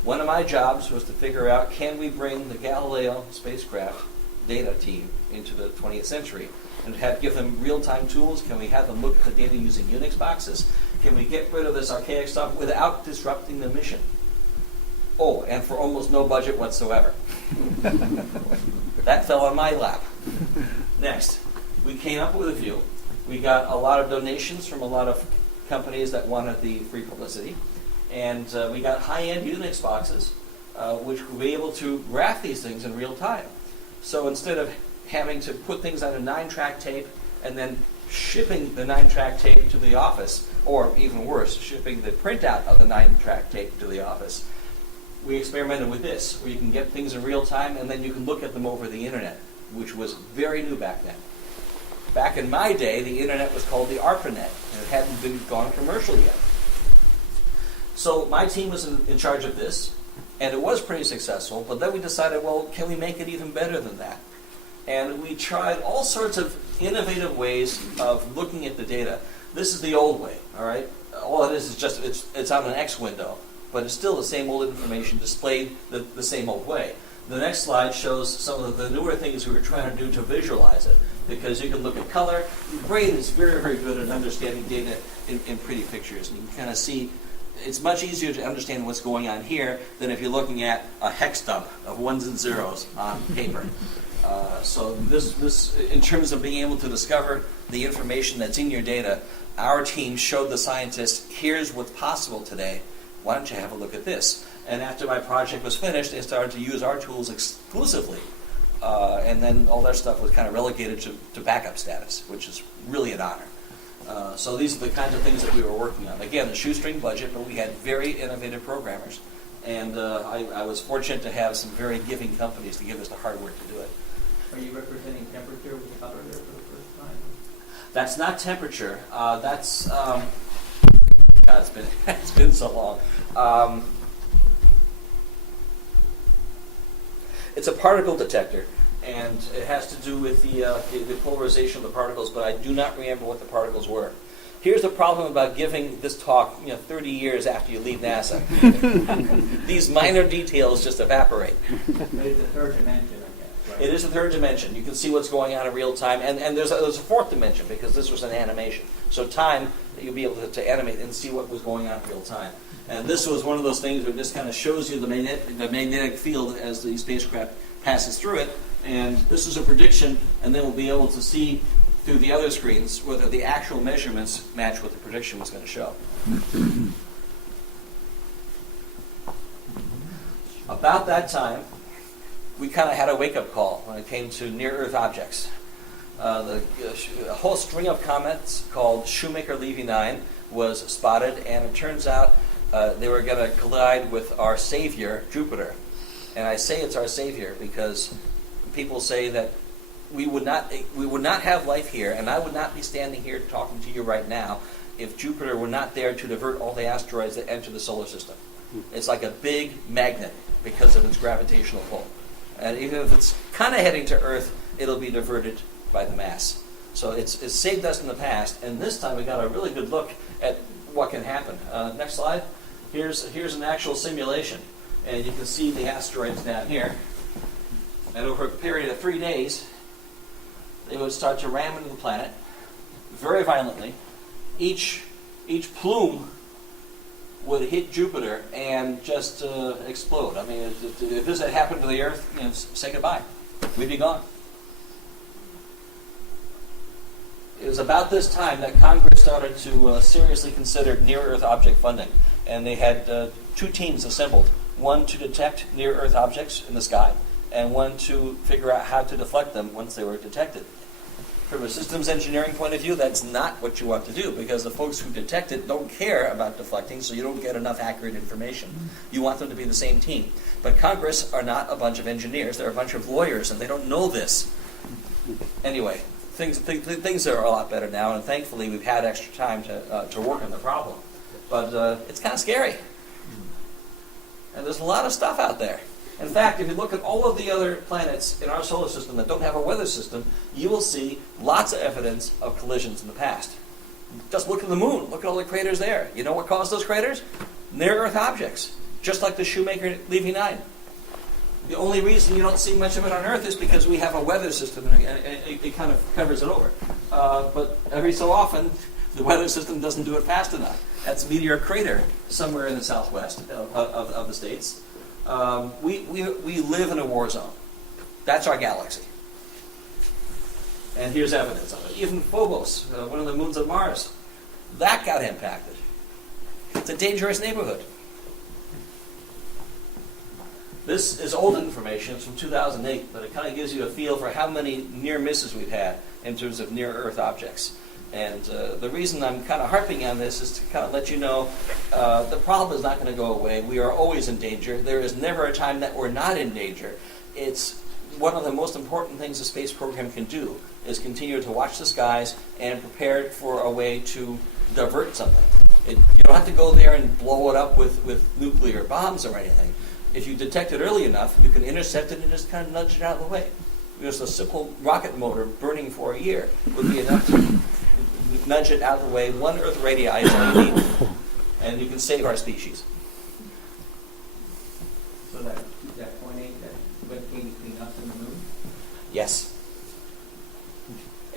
One of my jobs was to figure out, can we bring the Galileo spacecraft data team into the 20th century, and give them real-time tools. Can we have them look at the data using Unix boxes? Can we get rid of this archaic stuff without disrupting the mission? Oh, and for almost no budget whatsoever. That fell on my lap. Next, we came up with a few. We got a lot of donations from a lot of companies that wanted the free publicity. And we got high-end Unix boxes, which would be able to graph these things in real time. So instead of having to put things on a 9-track tape and then shipping the 9-track tape to the office, or even worse, shipping the printout of the 9-track tape to the office, we experimented with this, where you can get things in real time and then you can look at them over the internet, which was very new back then. Back in my day, the internet was called the ARPANET, and it hadn't been gone commercial yet. So my team was in charge of this, and it was pretty successful, but then we decided, well, can we make it even better than that? And we tried all sorts of innovative ways of looking at the data. This is the old way, all right? All it is just, it's on an X window, but it's still the same old information displayed the same old way. The next slide shows some of the newer things we were trying to do to visualize it, because you can look at color. Your brain is very, very good at understanding data in pretty pictures, and you can kind of see. It's much easier to understand what's going on here than if you're looking at a hex dump of ones and zeros on paper. So this, in terms of being able to discover the information that's in your data, our team showed the scientists, here's what's possible today. Why don't you have a look at this? And after my project was finished, they started to use our tools exclusively. And then all their stuff was kind of relegated to backup status, which is really an honor. So these are the kinds of things that we were working on. Again, a shoestring budget, but we had very innovative programmers. And I was fortunate to have some very giving companies to give us the hard work to do it. Are you representing temperature with color there for the first time? That's not temperature. That's, God, it's been so long. It's a particle detector. And it has to do with the polarization of the particles, but I do not remember what the particles were. Here's the problem about giving this talk 30 years after you leave NASA. These minor details just evaporate. But it's a third dimension, I guess, right? It is a third dimension. You can see what's going on in real time, and there's a fourth dimension, because this was an animation. So time, you'll be able to animate and see what was going on in real time. And this was one of those things that just kind of shows you the magnetic field as the spacecraft passes through it. And this is a prediction, and then we'll be able to see through the other screens whether the actual measurements match what the prediction was going to show. About that time, we kind of had a wake-up call when it came to near-Earth objects. A whole string of comets called Shoemaker-Levy 9 was spotted, and it turns out they were going to collide with our savior, Jupiter. And I say it's our savior because people say that we would not have life here, and I would not be standing here talking to you right now if Jupiter were not there to divert all the asteroids that enter the solar system. It's like a big magnet because of its gravitational pull. And even if it's kind of heading to Earth, it'll be diverted by the mass. So it's saved us in the past, and this time we got a really good look at what can happen. Next slide. Here's an actual simulation, and you can see the asteroids down here. And over a period of 3 days, they would start to ram into the planet very violently. Each plume would hit Jupiter and just explode. I mean, if this had happened to the Earth, say goodbye. We'd be gone. It was about this time that Congress started to seriously consider near-Earth object funding. And they had 2 teams assembled, one to detect near-Earth objects in the sky, and one to figure out how to deflect them once they were detected. From a systems engineering point of view, that's not what you want to do, because the folks who detect it don't care about deflecting, so you don't get enough accurate information. You want them to be the same team. But Congress are not a bunch of engineers, they're a bunch of lawyers, and they don't know this. Anyway, things are a lot better now, and thankfully we've had extra time to work on the problem. But it's kind of scary. And there's a lot of stuff out there. In fact, if you look at all of the other planets in our solar system that don't have a weather system, you will see lots of evidence of collisions in the past. Just look at the moon. Look at all the craters there. You know what caused those craters? Near-Earth objects, just like the Shoemaker-Levy 9. The only reason you don't see much of it on Earth is because we have a weather system, and it kind of covers it over. But every so often, the weather system doesn't do it fast enough. That's Meteor Crater, somewhere in the southwest of the States. We live in a war zone. That's our galaxy. And here's evidence of it. Even Phobos, one of the moons of Mars, that got impacted. It's a dangerous neighborhood. This is old information. It's from 2008, but it kind of gives you a feel for how many near misses we've had in terms of near-Earth objects. And the reason I'm kind of harping on this is to kind of let you know the problem is not going to go away. We are always in danger. There is never a time that we're not in danger. It's one of the most important things the space program can do is continue to watch the skies and prepare for a way to divert something. You don't have to go there and blow it up with nuclear bombs or anything. If you detect it early enough, you can intercept it and just kind of nudge it out of the way. Just a simple rocket motor burning for a year would be enough to nudge it out of the way. 1 Earth radii is all you need, and you can save our species. So that 0.8 that went between us and the moon? Yes.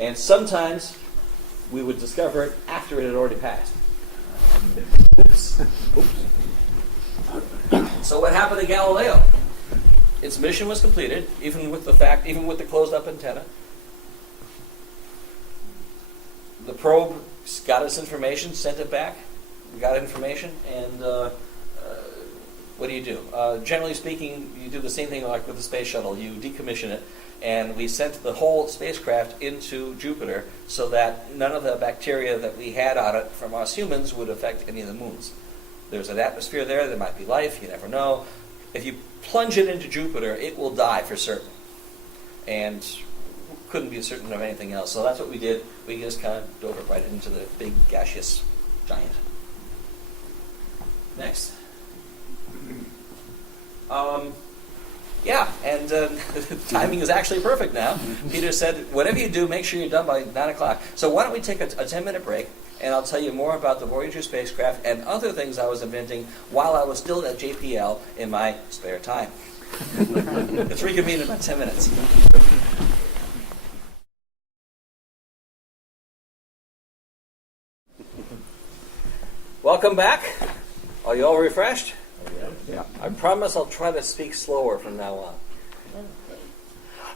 And sometimes we would discover it after it had already passed. Oops. So what happened to Galileo? Its mission was completed, even with the closed-up antenna. The probe got its information, sent it back. We got information, and what do? Generally speaking, you do the same thing like with the space shuttle. You decommission it, and we sent the whole spacecraft into Jupiter so that none of the bacteria that we had on it from us humans would affect any of the moons. There's an atmosphere there. There might be life. You never know. If you plunge it into Jupiter, it will die for certain. And couldn't be certain of anything else. So that's what we did. We just kind of dove it right into the big gaseous giant. Next. Timing is actually perfect now. Peter said, whatever you do, make sure you're done by 9 o'clock. So why don't we take a 10-minute break, and I'll tell you more about the Voyager spacecraft and other things I was inventing while I was still at JPL in my spare time. Let's reconvene in about 10 minutes. Welcome back. Are you all refreshed? Yeah. I promise I'll try to speak slower from now on.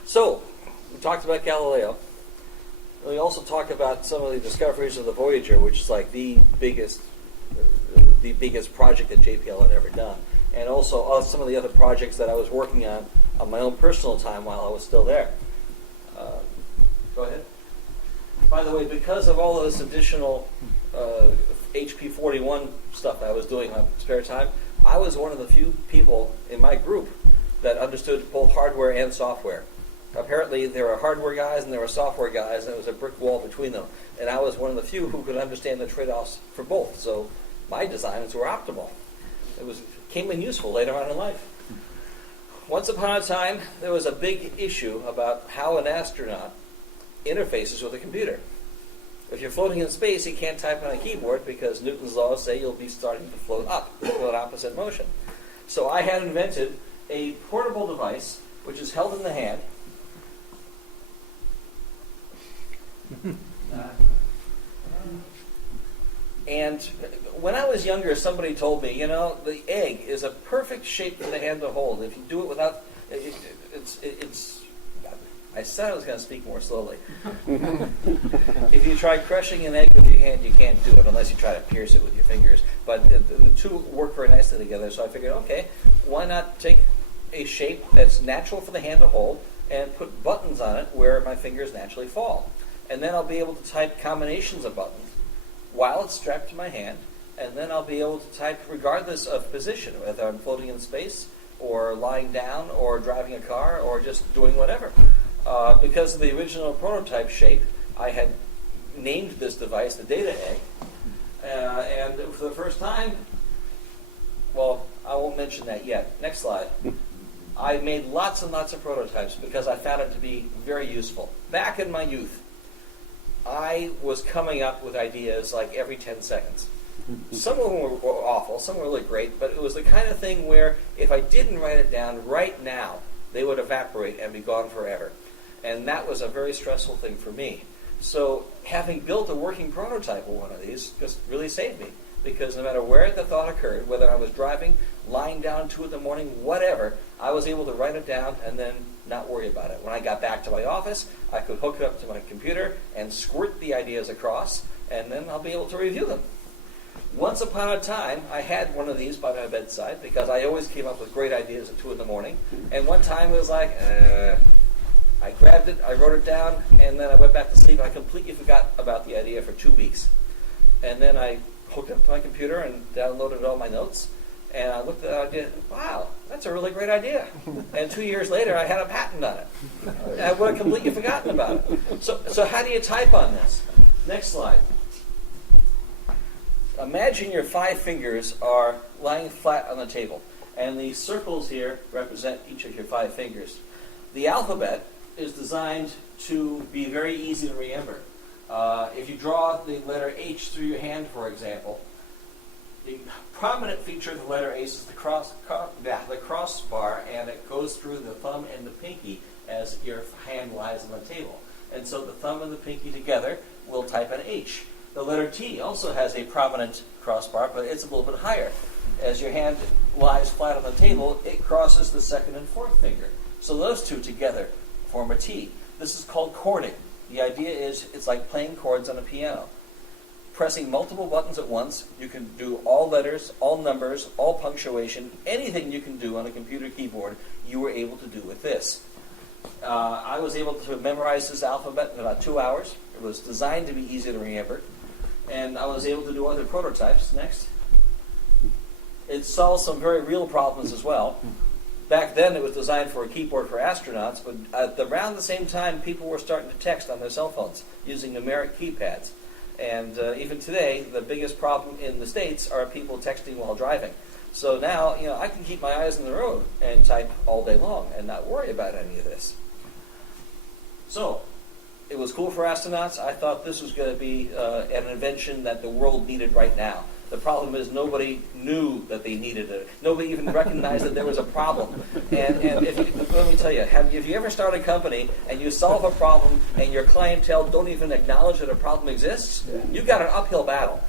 So, we talked about Galileo. We also talked about some of the discoveries of the Voyager, which is like the biggest project that JPL had ever done. And also some of the other projects that I was working on my own personal time while I was still there. Go ahead. By the way, because of all of this additional HP 41 stuff I was doing on spare time, I was one of the few people in my group that understood both hardware and software. Apparently there were hardware guys and there were software guys, and there was a brick wall between them. And I was one of the few who could understand the trade-offs for both. So my designs were optimal. It came in useful later on in life. Once upon a time, there was a big issue about how an astronaut interfaces with a computer. If you're floating in space, you can't type on a keyboard because Newton's laws say you'll be starting to float up with an opposite motion. So I had invented a portable device which is held in the hand. And when I was younger, somebody told me, the egg is a perfect shape for the hand to hold. If you do it without, I said I was going to speak more slowly. If you try crushing an egg with your hand, you can't do it unless you try to pierce it with your fingers. But the two work very nicely together, so I figured, okay, why not take a shape that's natural for the hand to hold and put buttons on it where my fingers naturally fall. And then I'll be able to type combinations of buttons while it's strapped to my hand, and then I'll be able to type regardless of position, whether I'm floating in space or lying down or driving a car or just doing whatever. Because of the original prototype shape, I had named this device the DataA, and for the first time, well, I won't mention that yet. Next slide. I made lots and lots of prototypes because I found it to be very useful. Back in my youth, I was coming up with ideas like every 10 seconds. Some of them were awful, some were really great, but it was the kind of thing where if I didn't write it down right now, they would evaporate and be gone forever. And that was a very stressful thing for me. So having built a working prototype of one of these just really saved me, because no matter where the thought occurred, whether I was driving, lying down 2 in the morning, whatever, I was able to write it down and then not worry about it. When I got back to my office, I could hook it up to my computer and squirt the ideas across, and then I'll be able to review them. Once upon a time, I had one of these by my bedside because I always came up with great ideas at 2 in the morning. And one time it was like, I grabbed it, I wrote it down, and then I went back to sleep. I completely forgot about the idea for 2 weeks. And then I hooked up to my computer and downloaded all my notes. And I looked at the idea, wow, that's a really great idea. And 2 years later, I had a patent on it. And I would have completely forgotten about it. So how do you type on this? Next slide. Imagine your 5 fingers are lying flat on the table. And the circles here represent each of your 5 fingers. The alphabet is designed to be very easy to remember. If you draw the letter H through your hand, for example, the prominent feature of the letter H is the crossbar, and it goes through the thumb and the pinky as your hand lies on the table. And so the thumb and the pinky together will type an H. The letter T also has a prominent crossbar, but it's a little bit higher. As your hand lies flat on the table, it crosses the 2nd and 4th finger. So those two together form a T. This is called chording. The idea is it's like playing chords on a piano. Pressing multiple buttons at once, you can do all letters, all numbers, all punctuation, anything you can do on a computer keyboard, you were able to do with this. I was able to memorize this alphabet in about 2 hours. It was designed to be easy to remember. And I was able to do other prototypes. Next. It solved some very real problems as well. Back then, it was designed for a keyboard for astronauts, but around the same time, people were starting to text on their cell phones using numeric keypads. And even today, the biggest problem in the States are people texting while driving. So now, I can keep my eyes on the road and type all day long and not worry about any of this. So, it was cool for astronauts. I thought this was going to be an invention that the world needed right now. The problem is nobody knew that they needed it. Nobody even recognized that there was a problem. And let me tell you, if you ever start a company and you solve a problem and your clientele don't even acknowledge that a problem exists, you've got an uphill battle.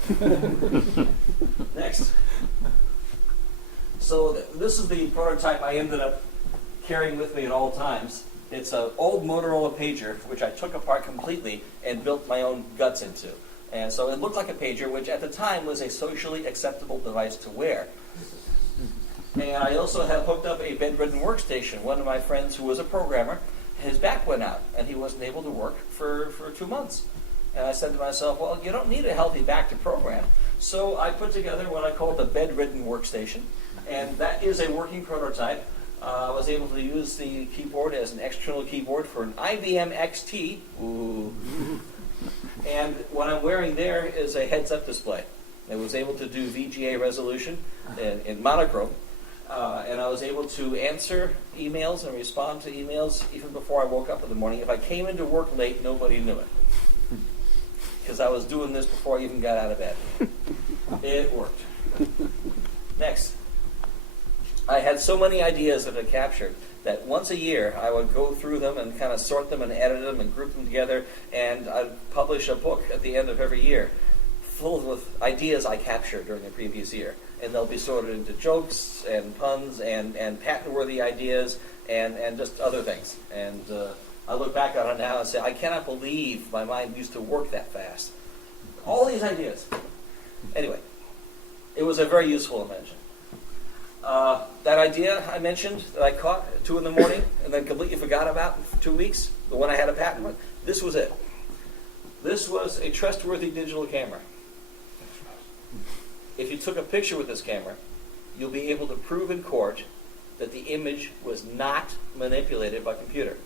Next. So this is the prototype I ended up carrying with me at all times. It's an old Motorola pager, which I took apart completely and built my own guts into. And so it looked like a pager, which at the time was a socially acceptable device to wear. And I also have hooked up a bedridden workstation. One of my friends who was a programmer, his back went out, and he wasn't able to work for 2 months. And I said to myself, well, you don't need a healthy back to program. So I put together what I call the bedridden workstation. And that is a working prototype. I was able to use the keyboard as an external keyboard for an IBM XT. Ooh. And what I'm wearing there is a heads-up display. It was able to do VGA resolution in monochrome. And I was able to answer emails and respond to emails even before I woke up in the morning. If I came into work late, nobody knew it. Because I was doing this before I even got out of bed. It worked. Next. I had so many ideas that I captured that once a year I would go through them and kind of sort them and edit them and group them together, and I'd publish a book at the end of every year full with ideas I captured during the previous year. And they'll be sorted into jokes and puns and patent-worthy ideas and just other things. And I look back on it now and say, I cannot believe my mind used to work that fast. All these ideas. Anyway, it was a very useful invention. That idea I mentioned that I caught at 2 in the morning and then completely forgot about in 2 weeks, the one I had a patent with, this was it. This was a trustworthy digital camera. If you took a picture with this camera, you'll be able to prove in court that the image was not manipulated by computer.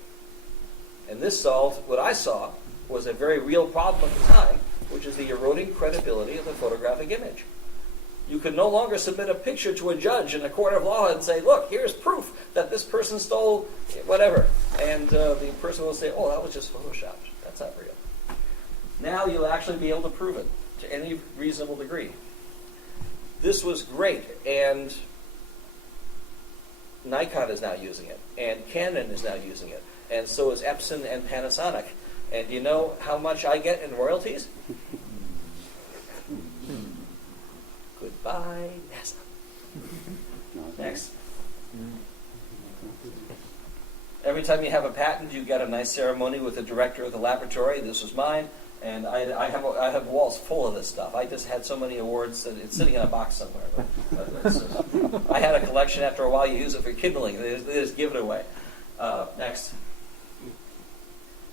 And this solved what I saw was a very real problem at the time, which is the eroding credibility of the photographic image. You could no longer submit a picture to a judge in a court of law and say, look, here's proof that this person stole whatever. And the person will say, oh, that was just photoshopped. That's not real. Now you'll actually be able to prove it to any reasonable degree. This was great, and Nikon is now using it, and Canon is now using it, and so is Epson and Panasonic. And do you know how much I get in royalties? Goodbye, NASA. Next. Every time you have a patent, you get a nice ceremony with the director of the laboratory. This was mine, and I have walls full of this stuff. I just had so many awards that it's sitting in a box somewhere. But I had a collection. After a while, you use it for kindling. They just give it away. Next.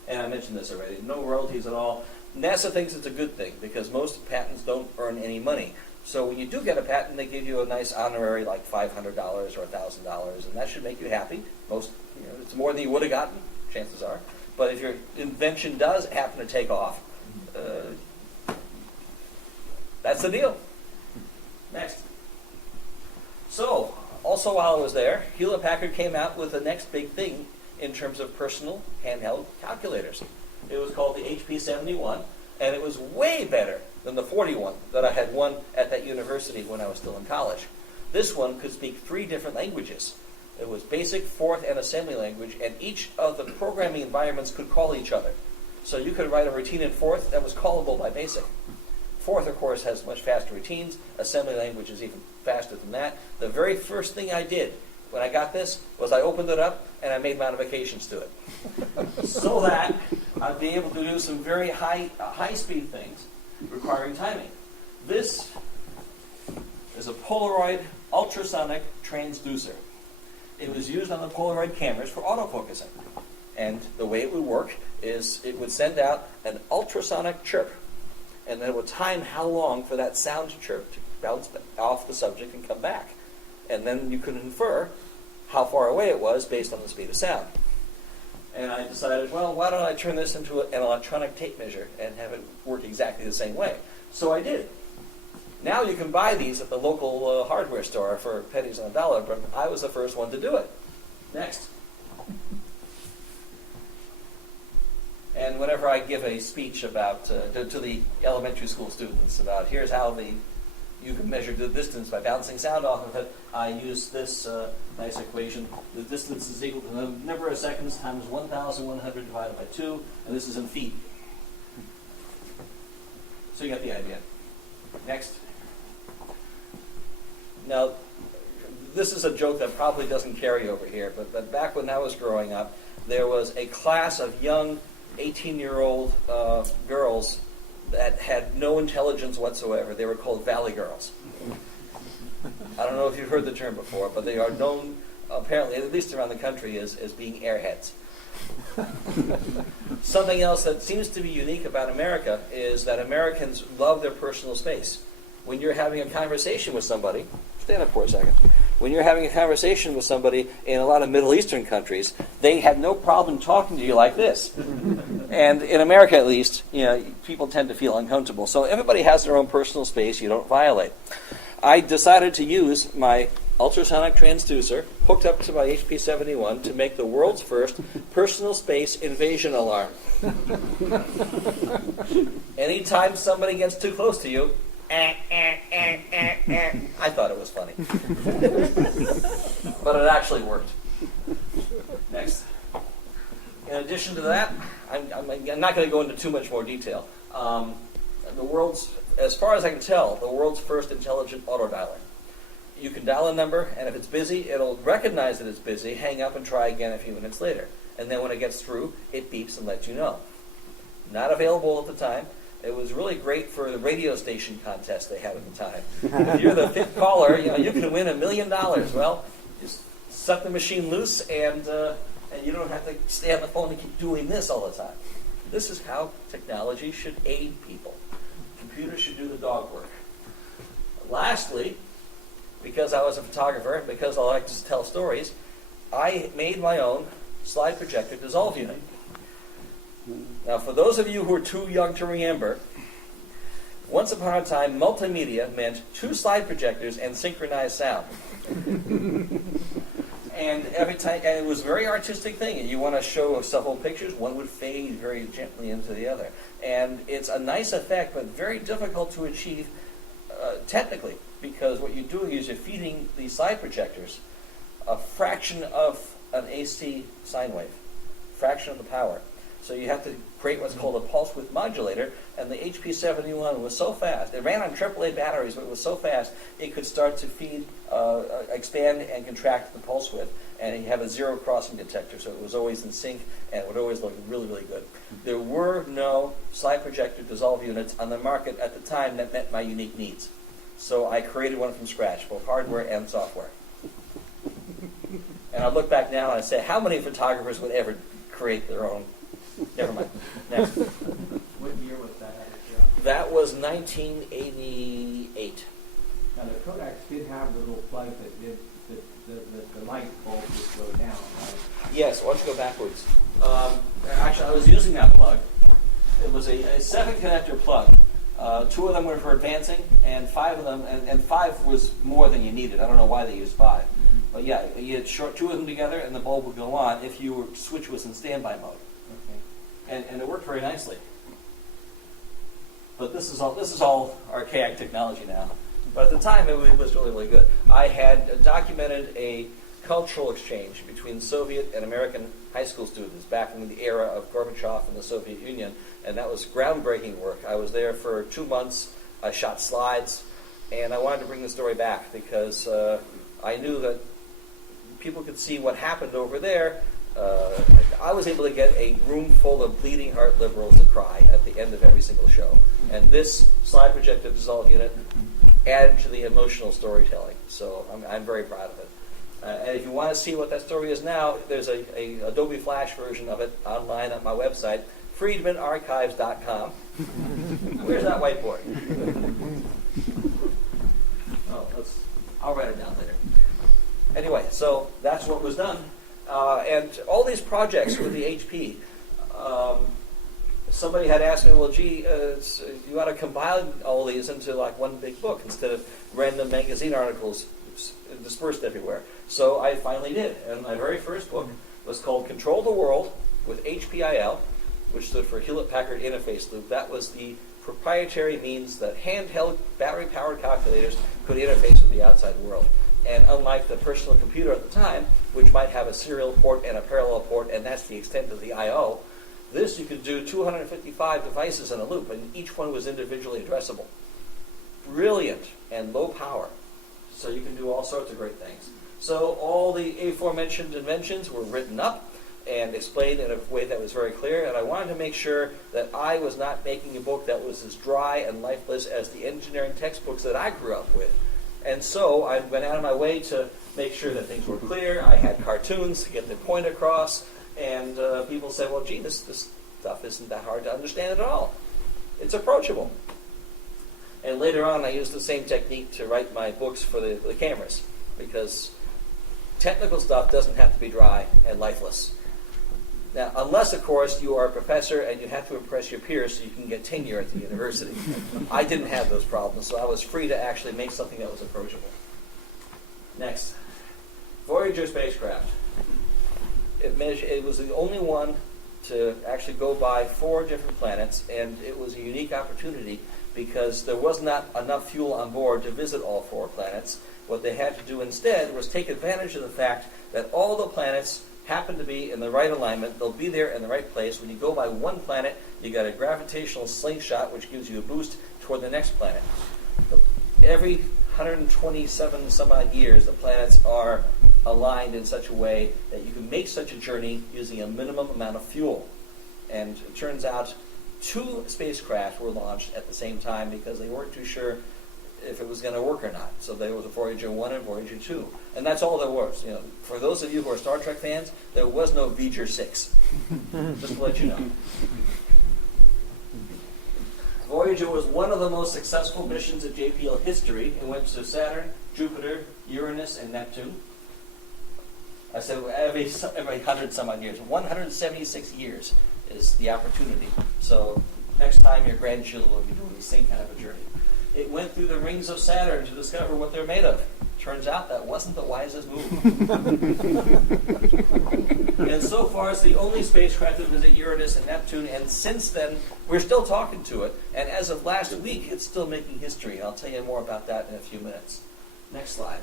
And I mentioned this already. No royalties at all. NASA thinks it's a good thing because most patents don't earn any money. So when you do get a patent, they give you a nice honorary, like $500 or $1,000, and that should make you happy. It's more than you would have gotten, chances are. But if your invention does happen to take off, that's the deal. Next. So, also while I was there, Hewlett-Packard came out with the next big thing in terms of personal handheld calculators. It was called the HP71, and it was way better than the 41 that I had won at that university when I was still in college. This one could speak 3 different languages. It was BASIC, Forth, and assembly language, and each of the programming environments could call each other. So you could write a routine in Forth that was callable by BASIC. Forth, of course, has much faster routines. Assembly language is even faster than that. The very first thing I did when I got this was I opened it up and I made modifications to it so that I'd be able to do some very high-speed things requiring timing. This is a Polaroid ultrasonic transducer. It was used on the Polaroid cameras for autofocusing. And the way it would work is it would send out an ultrasonic chirp, and then it would time how long for that sound chirp to bounce off the subject and come back. And then you could infer how far away it was based on the speed of sound. And I decided, well, why don't I turn this into an electronic tape measure and have it work exactly the same way? So I did. Now you can buy these at the local hardware store for pennies on a dollar, but I was the first one to do it. Next. And whenever I give a speech about to the elementary school students about here's how you can measure the distance by bouncing sound off of it, I use this nice equation. The distance is equal to the number of seconds times 1,100 divided by 2, and this is in feet. So you get the idea. Next. Now, this is a joke that probably doesn't carry over here, but back when I was growing up, there was a class of young 18-year-old girls that had no intelligence whatsoever. They were called Valley Girls. I don't know if you've heard the term before, but they are known, apparently, at least around the country, as being airheads. Something else that seems to be unique about America is that Americans love their personal space. When you're having a conversation with somebody, stand up for a second. When you're having a conversation with somebody in a lot of Middle Eastern countries, they have no problem talking to you like this. And in America, at least, people tend to feel uncomfortable. So everybody has their own personal space you don't violate. I decided to use my ultrasonic transducer hooked up to my HP71 to make the world's first personal space invasion alarm. Anytime somebody gets too close to you, I thought it was funny. But it actually worked. Next. In addition to that, I'm not going to go into too much more detail. The world's, as far as I can tell, the world's first intelligent autodialer. You can dial a number, and if it's busy, it'll recognize that it's busy, hang up, and try again a few minutes later. And then when it gets through, it beeps and lets you know. Not available at the time. It was really great for the radio station contest they had at the time. If you're the 5th caller, you can win $1 million. Well, just suck the machine loose, and you don't have to stay on the phone and keep doing this all the time. This is how technology should aid people. Computers should do the dog work. Lastly, because I was a photographer and because I like to tell stories, I made my own slide projector dissolve unit. Now, for those of you who are too young to remember, once upon a time, multimedia meant 2 slide projectors and synchronized sound. And every time, and it was a very artistic thing. And you want to show several pictures, one would fade very gently into the other. And it's a nice effect, but very difficult to achieve technically, because what you're doing is you're feeding these slide projectors a fraction of an AC sine wave, fraction of the power. So you have to create what's called a pulse width modulator, and the HP71 was so fast. It ran on AAA batteries, but it was so fast it could start to feed, expand and contract the pulse width, and you have a zero crossing detector, so it was always in sync and it would always look really, really good. There were no slide projector dissolve units on the market at the time that met my unique needs. So I created one from scratch, both hardware and software. And I look back now and I say, how many photographers would ever create their own? Never mind. Next. What year was that? That was 1988. Now the Kodaks did have the little plug that did the light bulb would go down, right? Yes, why don't you go backwards? Actually, I was using that plug. It was a 7-connector plug. 2 of them were for advancing, and 5 of them, and 5 was more than you needed. I don't know why they used 5. But yeah, you had short 2 of them together, and the bulb would go on if your switch was in standby mode. Okay. And it worked very nicely. But this is all archaic technology now. But at the time, it was really, really good. I had documented a cultural exchange between Soviet and American high school students back in the era of Gorbachev and the Soviet Union, and that was groundbreaking work. I was there for 2 months. I shot slides, and I wanted to bring the story back because I knew that people could see what happened over there. I was able to get a room full of bleeding heart liberals to cry at the end of every single show. And this slide projector dissolve unit added to the emotional storytelling. So I'm very proud of it. And if you want to see what that story is now, there's a Adobe Flash version of it online on my website, friedmanarchives.com. Where's that whiteboard? Oh, I'll write it down later. Anyway, so that's what was done. And all these projects with the HP, somebody had asked me, well, gee, you ought to compile all these into like one big book instead of random magazine articles dispersed everywhere. So I finally did. And my very first book was called Control the World with HPIL, which stood for Hewlett-Packard Interface Loop. That was the proprietary means that handheld battery-powered calculators could interface with the outside world. And unlike the personal computer at the time, which might have a serial port and a parallel port, and that's the extent of the I.O., this you could do 255 devices in a loop, and each one was individually addressable. Brilliant and low power. So you can do all sorts of great things. So all the aforementioned inventions were written up and explained in a way that was very clear, and I wanted to make sure that I was not making a book that was as dry and lifeless as the engineering textbooks that I grew up with. And so I went out of my way to make sure that things were clear. I had cartoons to get the point across, and people said, well, gee, this stuff isn't that hard to understand at all. It's approachable. And later on, I used the same technique to write my books for the cameras, because technical stuff doesn't have to be dry and lifeless. Now, unless, of course, you are a professor and you have to impress your peers so you can get tenure at the university. I didn't have those problems, so I was free to actually make something that was approachable. Next. Voyager spacecraft. It was the only one to actually go by 4 different planets, and it was a unique opportunity because there was not enough fuel on board to visit all 4 planets. What they had to do instead was take advantage of the fact that all the planets happen to be in the right alignment. They'll be there in the right place. When you go by one planet, you got a gravitational slingshot, which gives you a boost toward the next planet. Every 127 some odd years, the planets are aligned in such a way that you can make such a journey using a minimum amount of fuel. And it turns out 2 spacecraft were launched at the same time because they weren't too sure if it was going to work or not. So there was a Voyager 1 and Voyager 2. And that's all there was. You know, for those of you who are Star Trek fans, there was no Voyager 6. Just to let you know. Voyager was one of the most successful missions of JPL history. It went to Saturn, Jupiter, Uranus, and Neptune. I said every 100 some odd years. 176 years is the opportunity. So next time your grandchildren will be doing the same kind of a journey. It went through the rings of Saturn to discover what they're made of. Turns out that wasn't the wisest move. And so far, it's the only spacecraft to visit Uranus and Neptune, and since then, we're still talking to it. And as of last week, it's still making history. I'll tell you more about that in a few minutes. Next slide.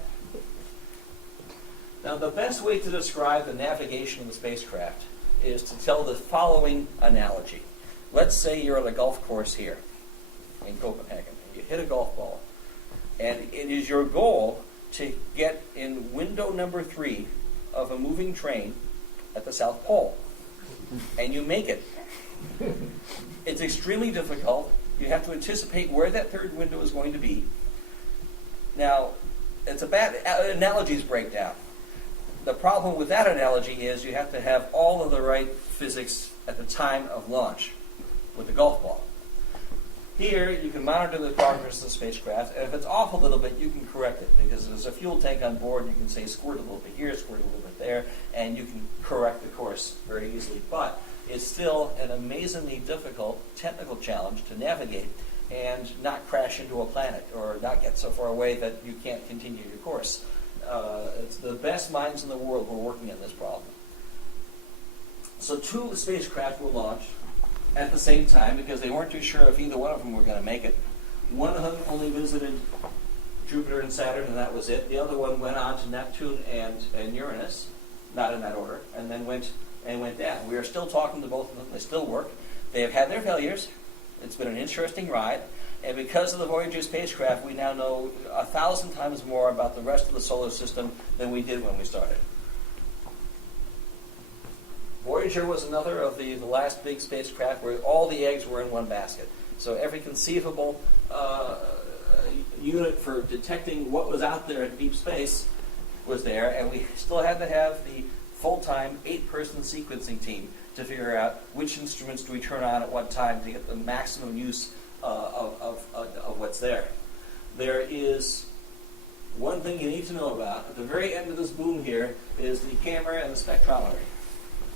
Now, the best way to describe the navigation of the spacecraft is to tell the following analogy. Let's say you're at a golf course here in Copenhagen, and you hit a golf ball, and it is your goal to get in window number 3 of a moving train at the South Pole, and you make it. It's extremely difficult. You have to anticipate where that third window is going to be. Now, it's a bad analogies break down. The problem with that analogy is you have to have all of the right physics at the time of launch with the golf ball. Here, you can monitor the progress of the spacecraft, and if it's off a little bit, you can correct it, because there's a fuel tank on board. You can say squirt a little bit here, squirt a little bit there, and you can correct the course very easily. But it's still an amazingly difficult technical challenge to navigate and not crash into a planet or not get so far away that you can't continue your course. It's the best minds in the world who are working on this problem. So 2 spacecraft were launched at the same time because they weren't too sure if either one of them were going to make it. One of them only visited Jupiter and Saturn, and that was it. The other one went on to Neptune and Uranus, not in that order, and then went down. We are still talking to both of them. They still work. They have had their failures. It's been an interesting ride. And because of the Voyager spacecraft, we now know 1,000 times more about the rest of the solar system than we did when we started. Voyager was another of the last big spacecraft where all the eggs were in one basket. So every conceivable unit for detecting what was out there in deep space was there, and we still had to have the full-time 8-person sequencing team to figure out which instruments do we turn on at what time to get the maximum use of what's there. There is one thing you need to know about. At the very end of this boom here is the camera and the spectrometer.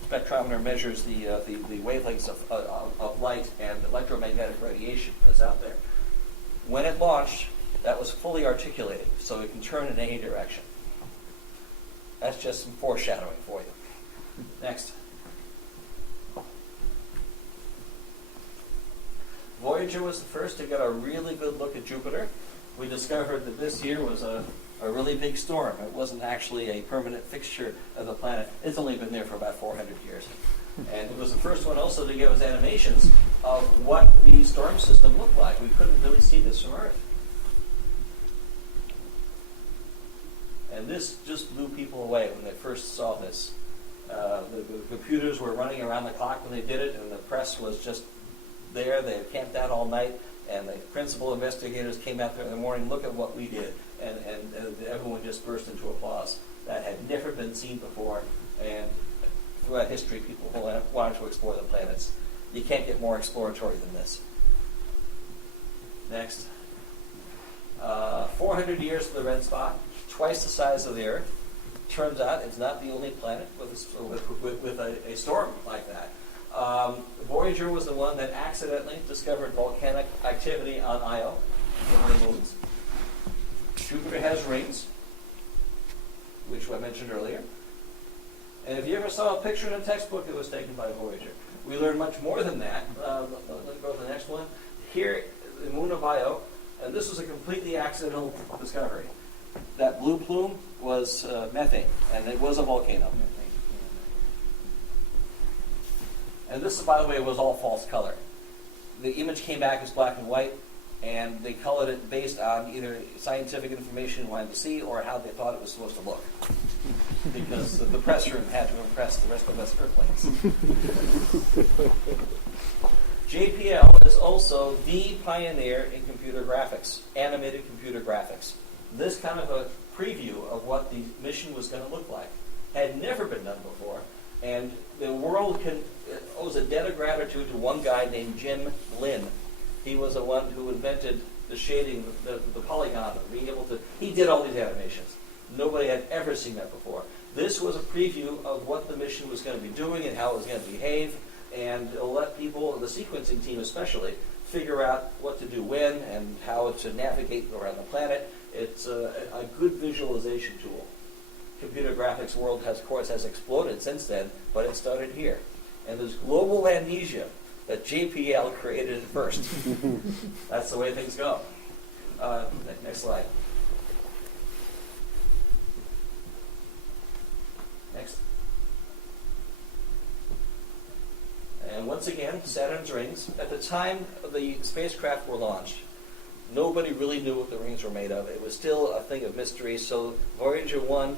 Spectrometer measures the wavelengths of light and electromagnetic radiation that's out there. When it launched, that was fully articulated, so it can turn in any direction. That's just some foreshadowing for you. Next. Voyager was the first to get a really good look at Jupiter. We discovered that this year was a really big storm. It wasn't actually a permanent fixture of the planet. It's only been there for about 400 years. And it was the first one also to give us animations of what the storm system looked like. We couldn't really see this from Earth. And this just blew people away when they first saw this. The computers were running around the clock when they did it, and the press was just there. They camped out all night, and the principal investigators came out there in the morning, look at what we did, and everyone just burst into applause. That had never been seen before, and throughout history, people wanted to explore the planets. You can't get more exploratory than this. Next. 400 years of the red spot, twice the size of the Earth. Turns out it's not the only planet with a storm like that. Voyager was the one that accidentally discovered volcanic activity on Aiyyo, one of the moons. Jupiter has rings, which I mentioned earlier. And if you ever saw a picture in a textbook, it was taken by Voyager. We learned much more than that. Let's go to the next one. Here, the moon of Aiyyo, and this was a completely accidental discovery. That blue plume was methane, and it was a volcano. And this, by the way, was all false color. The image came back as black and white, and they colored it based on either scientific information they wanted to see or how they thought it was supposed to look. Because the press room had to impress the rest of us Earthlings. JPL is also the pioneer in computer graphics, animated computer graphics. This kind of a preview of what the mission was going to look like had never been done before, and the world owes a debt of gratitude to one guy named Jim Lin. He was the one who invented the shading, the polygon, being able to. He did all these animations. Nobody had ever seen that before. This was a preview of what the mission was going to be doing and how it was going to behave, and it'll let people, the sequencing team especially, figure out what to do when and how to navigate around the planet. It's a good visualization tool. Computer graphics world has exploded since then, but it started here. And there's global amnesia that JPL created it first. That's the way things go. Next slide. once again, Saturn's rings. At the time the spacecraft were launched, nobody really knew what the rings were made of. It was still a thing of mystery, so Voyager 1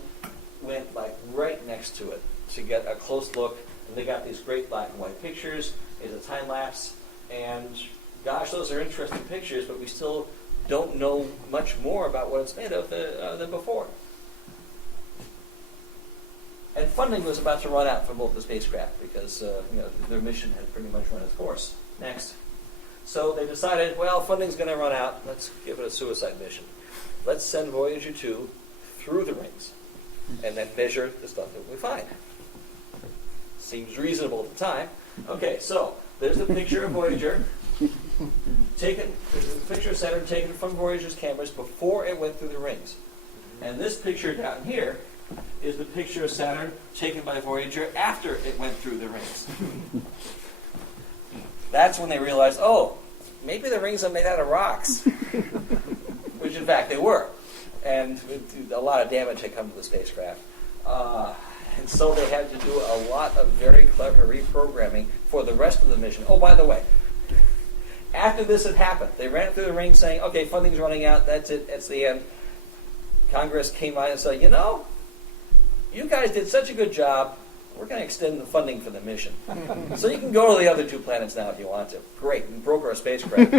went like right next to it to get a close look, and they got these great black and white pictures. It's a time lapse, and gosh, those are interesting pictures, but we still don't know much more about what it's made of than before. And funding was about to run out for both the spacecraft because their mission had pretty much run its course. Next. So they decided, well, funding's going to run out. Let's give it a suicide mission. Let's send Voyager 2 through the rings and then measure the stuff that we find. Seems reasonable at the time. Okay, so there's the picture of Voyager. There's a picture of Saturn taken from Voyager's cameras before it went through the rings. And this picture down here is the picture of Saturn taken by Voyager after it went through the rings. That's when they realized, oh, maybe the rings are made out of rocks. Which in fact they were. And a lot of damage had come to the spacecraft. And so they had to do a lot of very clever reprogramming for the rest of the mission. Oh, by the way, after this had happened, they ran it through the ring saying, okay, funding's running out, that's it, that's the end. Congress came by and said, you guys did such a good job, we're going to extend the funding for the mission. So you can go to the other 2 planets now if you want to. Great, we broke our spacecraft.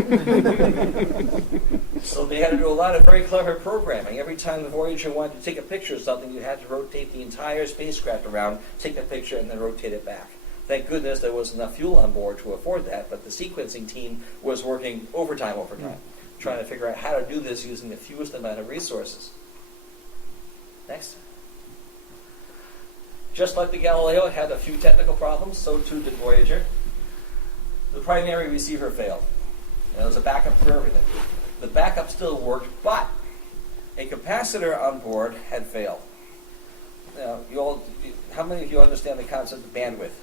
So they had to do a lot of very clever programming. Every time the Voyager wanted to take a picture of something, you had to rotate the entire spacecraft around, take a picture, and then rotate it back. Thank goodness there was enough fuel on board to afford that, but the sequencing team was working overtime, trying to figure out how to do this using the fewest amount of resources. Next. Just like the Galileo, it had a few technical problems, so too did Voyager. The primary receiver failed. There was a backup for everything. The backup still worked, but a capacitor on board had failed. Now, how many of you understand the concept of bandwidth?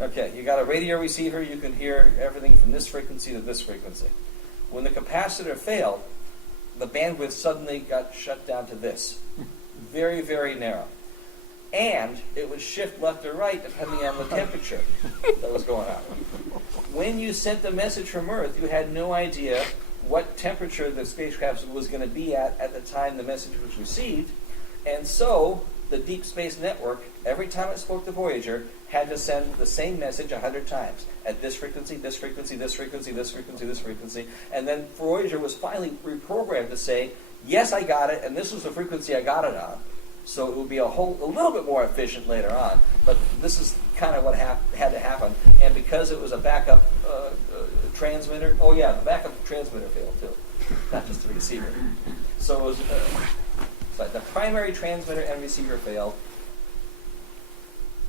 Okay, you got a radio receiver, you can hear everything from this frequency to this frequency. When the capacitor failed, the bandwidth suddenly got shut down to this. Very, very narrow. And it would shift left or right depending on the temperature that was going on. When you sent the message from Earth, you had no idea what temperature the spacecraft was going to be at the time the message was received. And so the Deep Space Network, every time it spoke to Voyager, had to send the same message 100 times at this frequency, this frequency, this frequency, this frequency, this frequency. And then Voyager was finally reprogrammed to say, yes, I got it, and this was the frequency I got it on. So it would be a little bit more efficient later on. But this is kind of what had to happen. And because it was a backup transmitter, the backup transmitter failed too, not just the receiver. So it was the primary transmitter and receiver failed.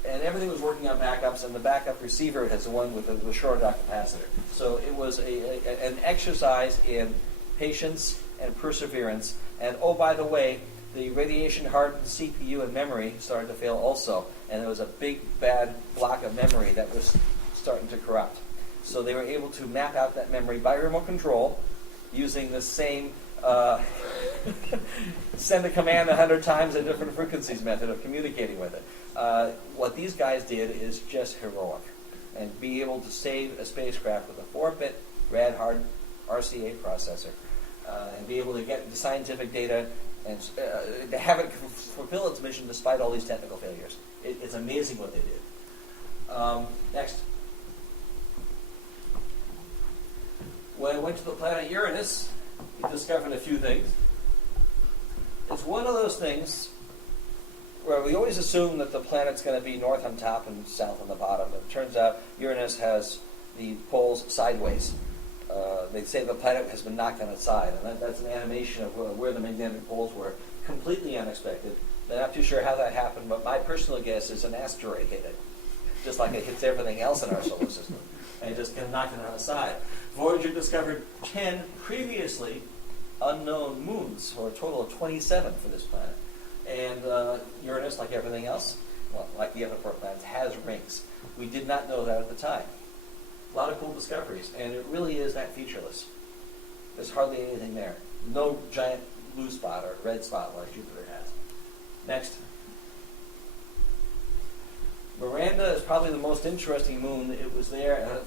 And everything was working on backups, and the backup receiver has the one with the shorted out capacitor. So it was an exercise in patience and perseverance. And oh, by the way, the radiation-hardened CPU and memory started to fail also, and there was a big, bad block of memory that was starting to corrupt. So they were able to map out that memory by remote control using the same send a command 100 times at different frequencies method of communicating with it. What these guys did is just heroic, and be able to save a spacecraft with a 4-bit rad-hard RCA processor, and be able to get the scientific data and to have it fulfill its mission despite all these technical failures. It's amazing what they did. Next. When I went to the planet Uranus, we discovered a few things. It's one of those things where we always assume that the planet's going to be north on top and south on the bottom. It turns out Uranus has the poles sideways. They say the planet has been knocked on its side, and that's an animation of where the magnetic poles were. Completely unexpected. They're not too sure how that happened, but my personal guess is an asteroid hit it, just like it hits everything else in our solar system, and it just kind of knocked it on its side. Voyager discovered 10 previously unknown moons, or a total of 27 for this planet. And Uranus, like everything else, well, like the other 4 planets, has rings. We did not know that at the time. A lot of cool discoveries, and it really is that featureless. There's hardly anything there. No giant blue spot or red spot like Jupiter has. Next. Miranda is probably the most interesting moon. It was there,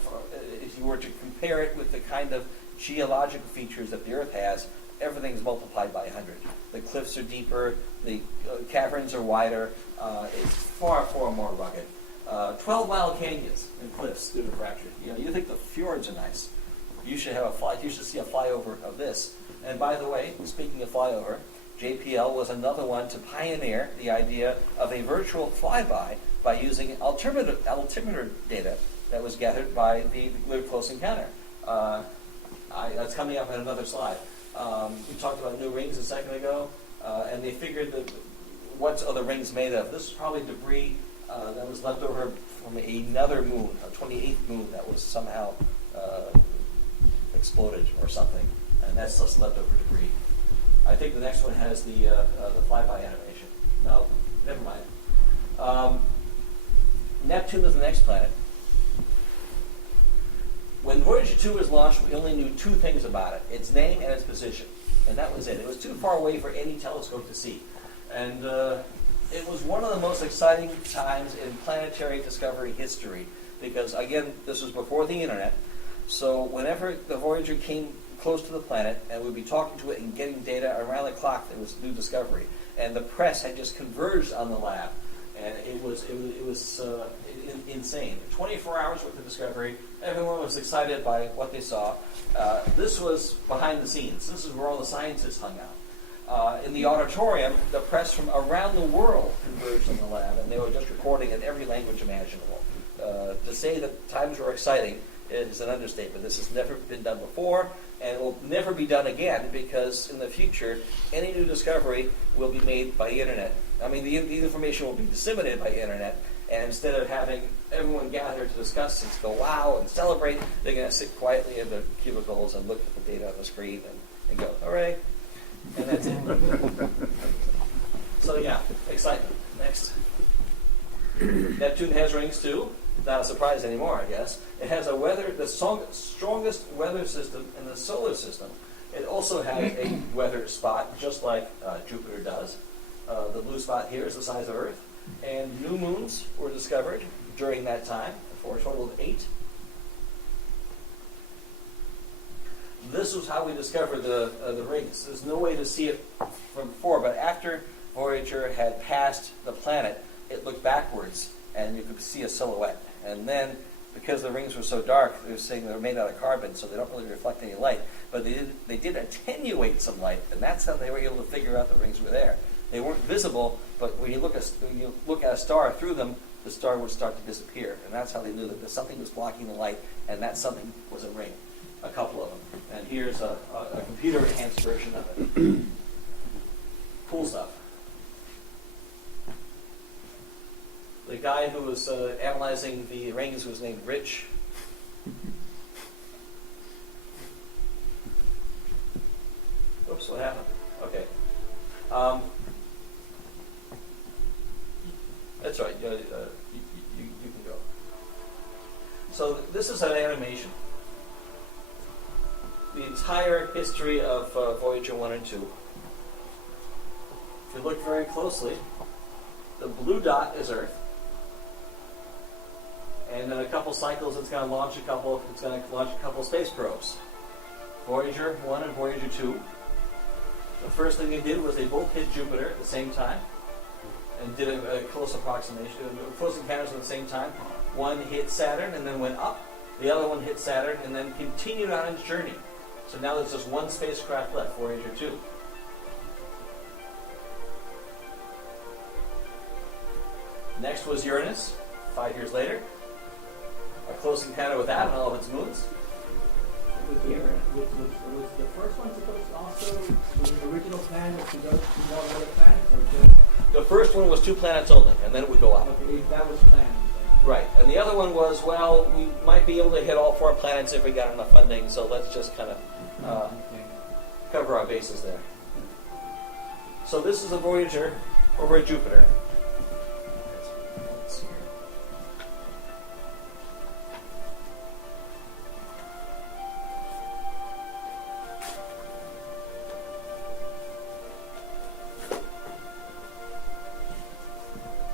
if you were to compare it with the kind of geological features that the Earth has, everything's multiplied by 100. The cliffs are deeper, the caverns are wider, it's far, far more rugged. 12-mile canyons and cliffs due to fracture. You think the fjords are nice. You should see a flyover of this. And by the way, speaking of flyover, JPL was another one to pioneer the idea of a virtual flyby by using altimeter data that was gathered by the Close Encounter. That's coming up in another slide. We talked about new rings a second ago, and they figured that what are the rings made of? This is probably debris that was left over from another moon, a 28th moon that was somehow exploded or something, and that's just leftover debris. I think the next one has the flyby animation. No, never mind. Neptune is the next planet. When Voyager 2 was launched, we only knew two things about it: its name and its position, and that was it. It was too far away for any telescope to see, and it was one of the most exciting times in planetary discovery history because, again, this was before the internet. So whenever the Voyager came close to the planet and we'd be talking to it and getting data around the clock, there was new discovery, and the press had just converged on the lab, and it was insane. 24 hours worth of discovery. Everyone was excited by what they saw. This was behind the scenes. This is where all the scientists hung out. In the auditorium, the press from around the world converged in the lab, and they were just reporting in every language imaginable. To say that times were exciting is an understatement. This has never been done before, and it will never be done again because in the future, any new discovery will be made by the internet. I mean, the information will be disseminated by the internet, and instead of having everyone gather to discuss and go wow and celebrate, they're going to sit quietly in their cubicles and look at the data on the screen and go, hooray, and that's it. So yeah, excitement. Next. Neptune has rings too. Not a surprise anymore, I guess. It has the strongest weather system in the solar system. It also has a weather spot, just like Jupiter does. The blue spot here is the size of Earth. And new moons were discovered during that time, for a total of 8. This was how we discovered the rings. There's no way to see it from before, but after Voyager had passed the planet, it looked backwards, and you could see a silhouette. And then, because the rings were so dark, they were saying they were made out of carbon, so they don't really reflect any light. But they did attenuate some light, and that's how they were able to figure out the rings were there. They weren't visible, but when you look at a star through them, the star would start to disappear, and that's how they knew that something was blocking the light, and that something was a ring. A couple of them. And here's a computer-enhanced version of it. Cool stuff. The guy who was analyzing the rings was named Rich. Oops, what happened? Okay. That's right. You can go. So this is an animation. The entire history of Voyager 1 and 2. If you look very closely, the blue dot is Earth. And in a couple cycles, it's going to launch a couple space probes. Voyager 1 and Voyager 2. The first thing they did was they both hit Jupiter at the same time and did a close approximation, close encounters at the same time. One hit Saturn and then went up. The other one hit Saturn and then continued on its journey. So now there's just one spacecraft left, Voyager 2. Next was Uranus, 5 years later. A close encounter with that and all of its moons. Was the first one supposed to also, was the original plan was to go to more other planets, or just? The first one was 2 planets only, and then it would go up. Okay, that was planned. Right, and the other one was, well, we might be able to hit all 4 planets if we got enough funding, so let's just kind of cover our bases there. So this is a Voyager over at Jupiter. Let's see here.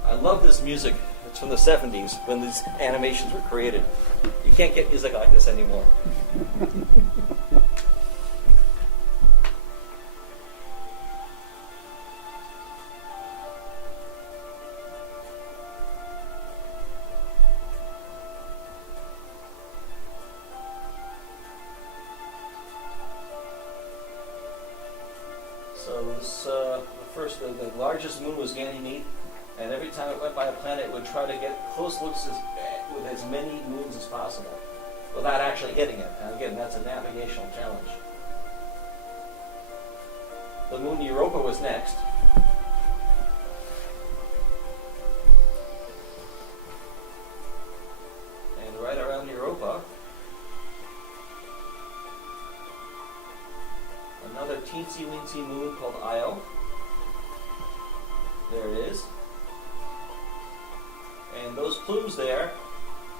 I love this music. It's from the 70s when these animations were created. You can't get music like this anymore. So this, the largest moon was Ganymede, and every time it went by a planet, it would try to get close looks with as many moons as possible, without actually hitting it. And again, that's a navigational challenge. The moon Europa was next. And right around Europa, another teensy-weensy moon called Aiyyo. There it is. And those plumes there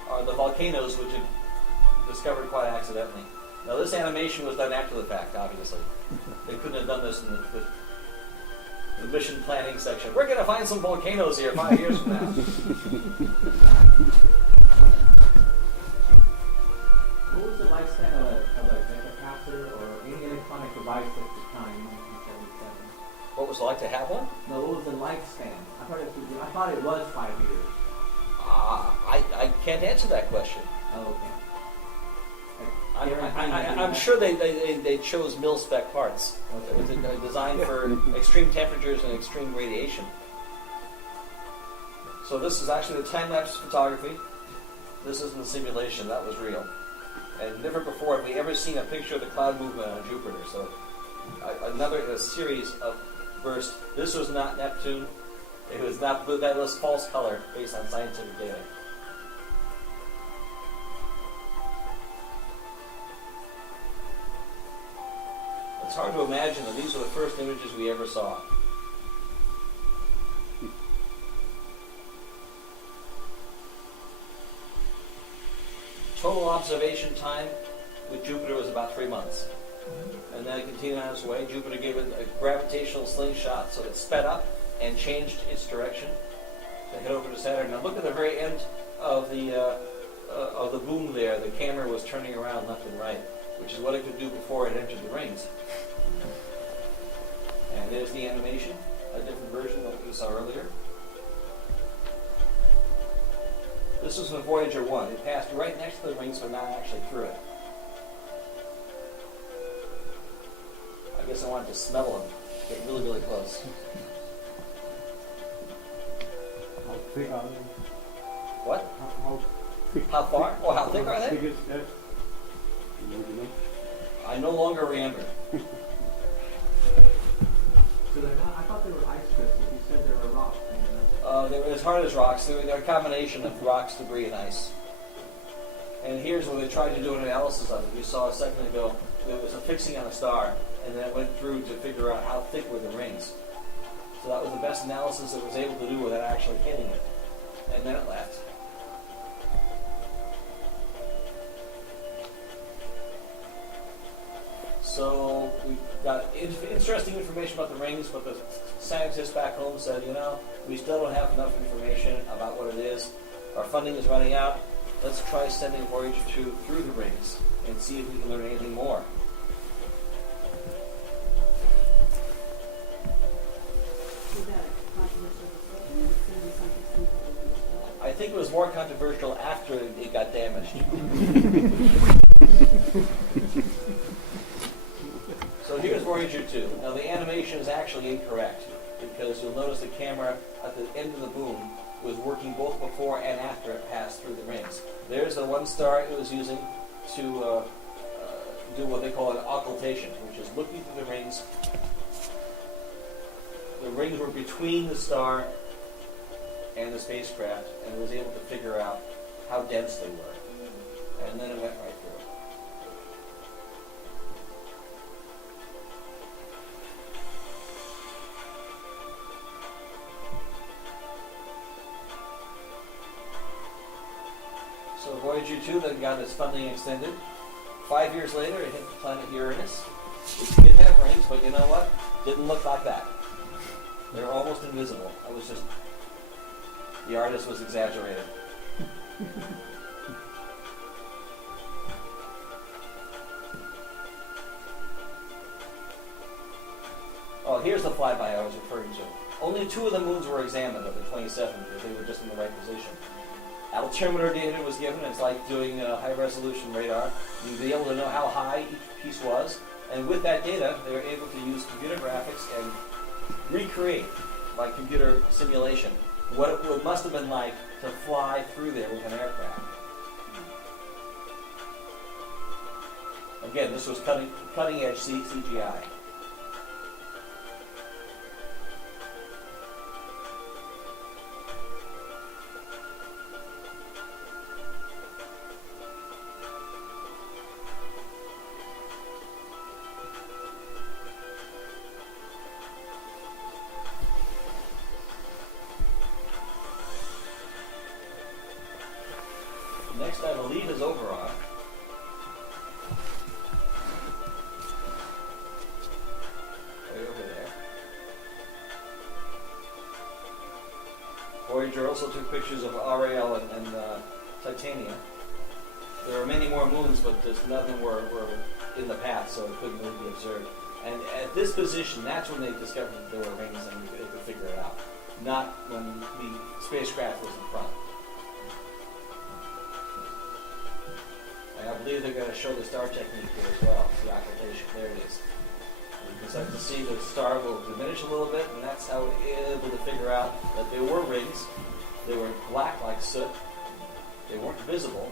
are the volcanoes which had discovered quite accidentally. Now this animation was done after the fact, obviously. They couldn't have done this in the mission planning section. We're going to find some volcanoes here 5 years from now. What was the lifespan of a capacitor or any electronic device at the time in 1977? What was it like to have one? No, what was the lifespan? I thought it was 5 years. I can't answer that question. Oh, okay. I'm sure they chose mil-spec parts. It was designed for extreme temperatures and extreme radiation. So this is actually the time-lapse photography. This isn't the simulation. That was real. And never before have we ever seen a picture of the cloud movement on Jupiter. So another series of bursts. This was not Neptune. It was not blue. That was false color based on scientific data. It's hard to imagine that these were the first images we ever saw. Total observation time with Jupiter was about 3 months. And then it continued on its way. Jupiter gave it a gravitational slingshot, so it sped up and changed its direction to head over to Saturn. Now look at the very end of the boom there. The camera was turning around left and right, which is what it could do before it entered the rings. And there's the animation, a different version of what we saw earlier. This was from Voyager 1. It passed right next to the rings, but not actually through it. I guess I wanted to smell them, get really, really close. How thick are they? What? How thick? How far? Oh, how thick are they? Thick is that? You know? I no longer remember. So I thought they were ice crystals. You said they were rocks. They were as hard as rocks. They're a combination of rocks, debris, and ice. And here's where they tried to do an analysis of it. You saw a second ago, there was a fixing on a star, and then it went through to figure out how thick were the rings. So that was the best analysis it was able to do without actually hitting it. And then it left. So we got interesting information about the rings, but the scientists back home said, we still don't have enough information about what it is. Our funding is running out. Let's try sending Voyager 2 through the rings and see if we can learn anything more. I think it was more controversial after it got damaged. So here's Voyager 2. Now the animation is actually incorrect because you'll notice the camera at the end of the boom was working both before and after it passed through the rings. There's the one star it was using to do what they call an occultation, which is looking through the rings. The rings were between the star and the spacecraft, and it was able to figure out how dense they were. And then it went right through it. So Voyager 2 then got its funding extended. 5 years later, it hit the planet Uranus. It did have rings, but you know what? Didn't look like that. They were almost invisible. It was just The artist was exaggerated. Oh, here's the flyby I was referring to. Only 2 of the moons were examined of the 27 because they were just in the right position. Altimeter data was given. It's like doing high-resolution radar. You'd be able to know how high each piece was. And with that data, they were able to use computer graphics and recreate, by computer simulation, what it must have been like to fly through there with an aircraft. Again, this was cutting-edge CGI. Next, I believe, is Overon. Way over there. Voyager also took pictures of Ariel and Titania. There were many more moons, but just none of them were in the path, so it couldn't really be observed. And at this position, that's when they discovered that there were rings and they could figure it out. Not when the spacecraft was in front. And I believe they're going to show the star technique here as well, the occultation. There it is. You can start to see the star will diminish a little bit, and that's how we're able to figure out that there were rings. They were black like soot. They weren't visible,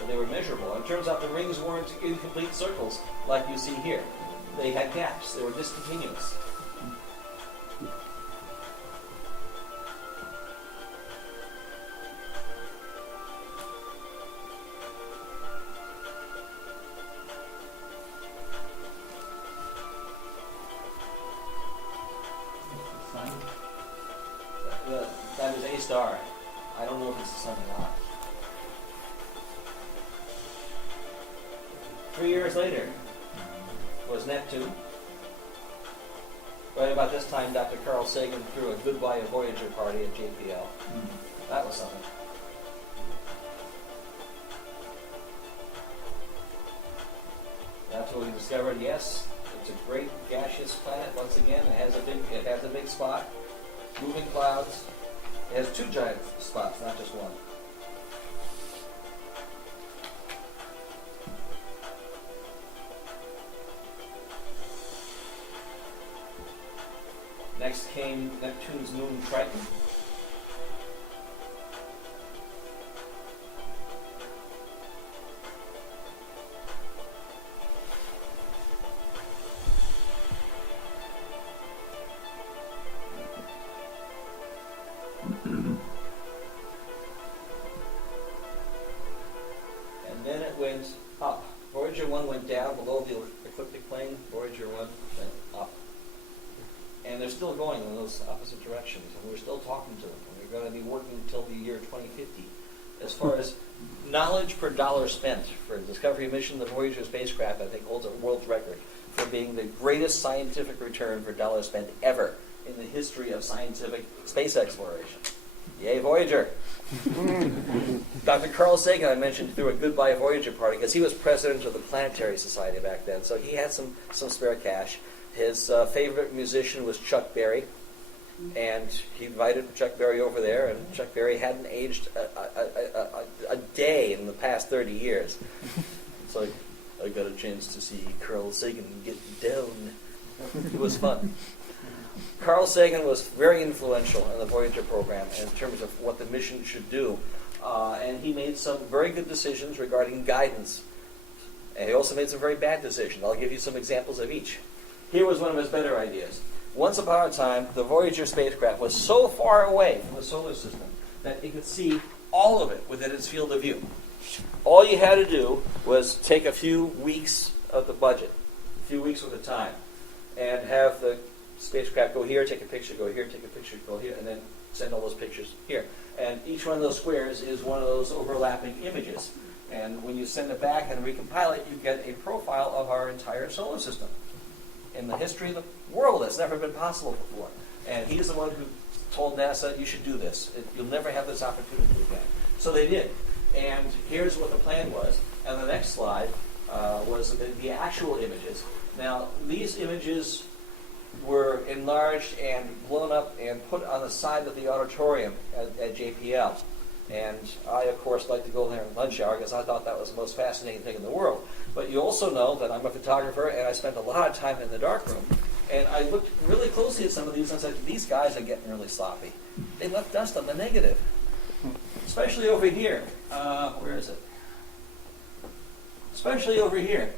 but they were measurable. And it turns out the rings weren't incomplete circles like you see here. They had gaps. They were discontinuous. That is a star. I don't know if it's the sun or not. 3 years later was Neptune. Right about this time, Dr. Carl Sagan threw a goodbye Voyager party at JPL. That was something. That's what we discovered. Yes, it's a great gaseous planet. Once again, it has a big spot. Moving clouds. It has 2 giant spots, not just one. Next came Neptune's moon Triton. And then it went up. Voyager 1 went down below the ecliptic plane. Voyager 1 went up. And they're still going in those opposite directions, and we're still talking to them. And we're going to be working until the year 2050. As far as knowledge per dollar spent for a Discovery mission, the Voyager spacecraft, I think, holds a world record for being the greatest scientific return for dollar spent ever in the history of scientific space exploration. Yay, Voyager! Dr. Carl Sagan, I mentioned, threw a goodbye Voyager party because he was president of the Planetary Society back then, so he had some spare cash. His favorite musician was Chuck Berry, and he invited Chuck Berry over there, and Chuck Berry hadn't aged a day in the past 30 years. It's like, I got a chance to see Carl Sagan get down. It was fun. Carl Sagan was very influential in the Voyager program in terms of what the mission should do, and he made some very good decisions regarding guidance. And he also made some very bad decisions. I'll give you some examples of each. Here was one of his better ideas. Once upon a time, the Voyager spacecraft was so far away from the solar system that it could see all of it within its field of view. All you had to do was take a few weeks of the budget, a few weeks worth of time, and have the spacecraft go here, take a picture, go here, take a picture, go here, and then send all those pictures here. And each one of those squares is one of those overlapping images. And when you send it back and recompile it, you get a profile of our entire solar system. in the history of the world. That's never been possible before. And he's the one who told NASA, you should do this. You'll never have this opportunity again. So they did. And here's what the plan was. And the next slide was the actual images. Now, these images were enlarged and blown up and put on the side of the auditorium at JPL. And I, of course, like to go there in lunch hour because I thought that was the most fascinating thing in the world. But you also know that I'm a photographer and I spent a lot of time in the darkroom. And I looked really closely at some of these and I said, these guys are getting really sloppy. They left dust on the negative. Especially over here. Where is it? Especially over here.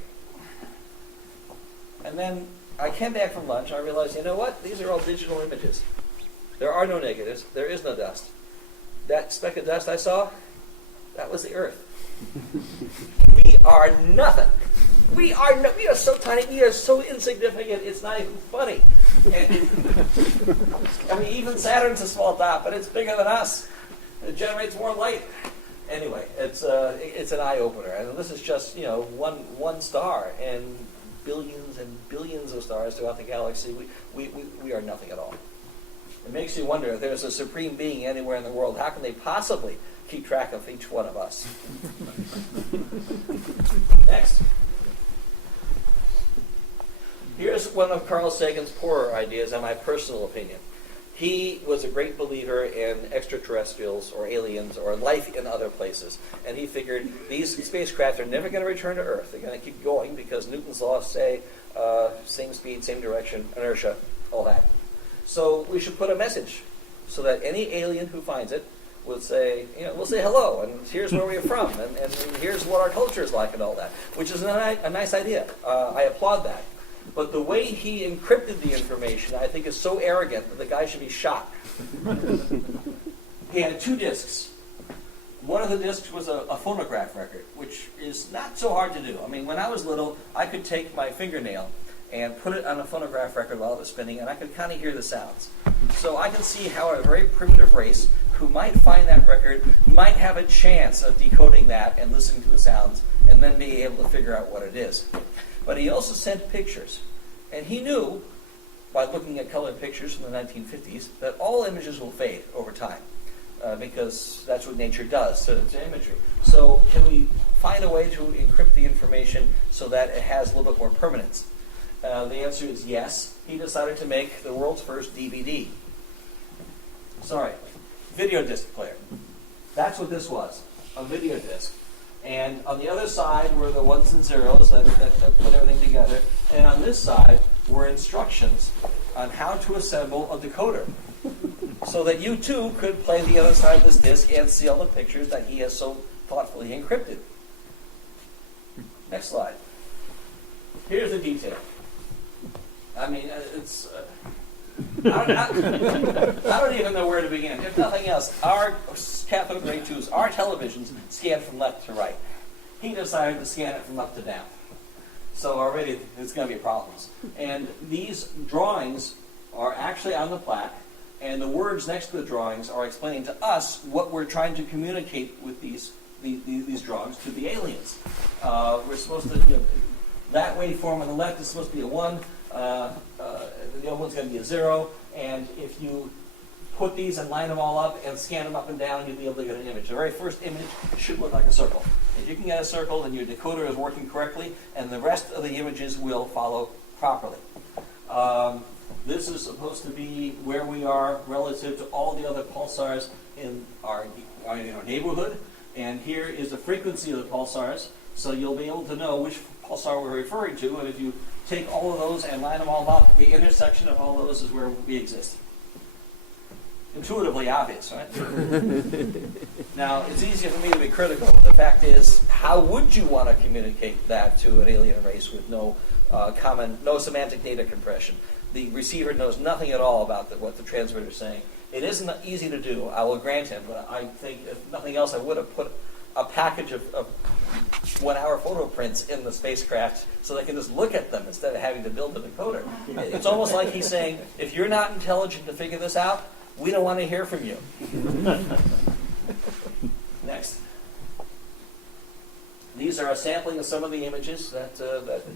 And then I came back from lunch and I realized, you know what? These are all digital images. There are no negatives. There is no dust. That speck of dust I saw, that was the Earth. We are nothing. We are so tiny. We are so insignificant. It's not even funny. And, I mean, even Saturn's a small dot, but it's bigger than us. It generates more light. Anyway, it's an eye opener, and this is just one star and billions of stars throughout the galaxy. We are nothing at all. It makes you wonder if there's a supreme being anywhere in the world, how can they possibly keep track of each one of us? Next. Here's one of Carl Sagan's poorer ideas, and my personal opinion. He was a great believer in extraterrestrials or aliens or life in other places. And he figured these spacecraft are never going to return to Earth. They're going to keep going because Newton's laws say same speed, same direction, inertia, all that. So we should put a message so that any alien who finds it will say, we'll say hello, and here's where we're from, and here's what our culture is like and all that, which is a nice idea. I applaud that. But the way he encrypted the information, I think, is so arrogant that the guy should be shot. He had 2 discs. One of the discs was a phonograph record, which is not so hard to do. I mean, when I was little, I could take my fingernail and put it on a phonograph record while it was spinning, and I could kind of hear the sounds. So I can see how a very primitive race who might find that record might have a chance of decoding that and listening to the sounds and then being able to figure out what it is. But he also sent pictures. And he knew, by looking at colored pictures from the 1950s, that all images will fade over time. Because that's what nature does to imagery. So can we find a way to encrypt the information so that it has a little bit more permanence? The answer is yes. He decided to make the world's first DVD. Video disc player. That's what this was, a video disc. And on the other side were the ones and zeros that put everything together. And on this side were instructions on how to assemble a decoder. So that you too could play the other side of this disc and see all the pictures that he has so thoughtfully encrypted. Next slide. Here's the detail. I mean, it's... I don't even know where to begin. If nothing else, our cathode ray tubes, our televisions, scan from left to right. He decided to scan it from up to down. So already there's going to be problems. And these drawings are actually on the plaque, and the words next to the drawings are explaining to us what we're trying to communicate with these drawings to the aliens. We're supposed to, that waveform on the left is supposed to be a 1. The other one's going to be a 0, and if you put these and line them all up and scan them up and down, you'll be able to get an image. The very first image should look like a circle. If you can get a circle, then your decoder is working correctly, and the rest of the images will follow properly. This is supposed to be where we are relative to all the other pulsars in our neighborhood, and here is the frequency of the pulsars, so you'll be able to know which pulsar we're referring to, and if you take all of those and line them all up, the intersection of all those is where we exist. Intuitively obvious, right? Now, it's easy for me to be critical, but the fact is, how would you want to communicate that to an alien race with no semantic data compression? The receiver knows nothing at all about what the transmitter is saying. It isn't easy to do, I will grant him, but I think, if nothing else, I would have put a package of 1-hour photo prints in the spacecraft so they can just look at them instead of having to build the decoder. It's almost like he's saying, if you're not intelligent to figure this out, we don't want to hear from you. Next. These are a sampling of some of the images that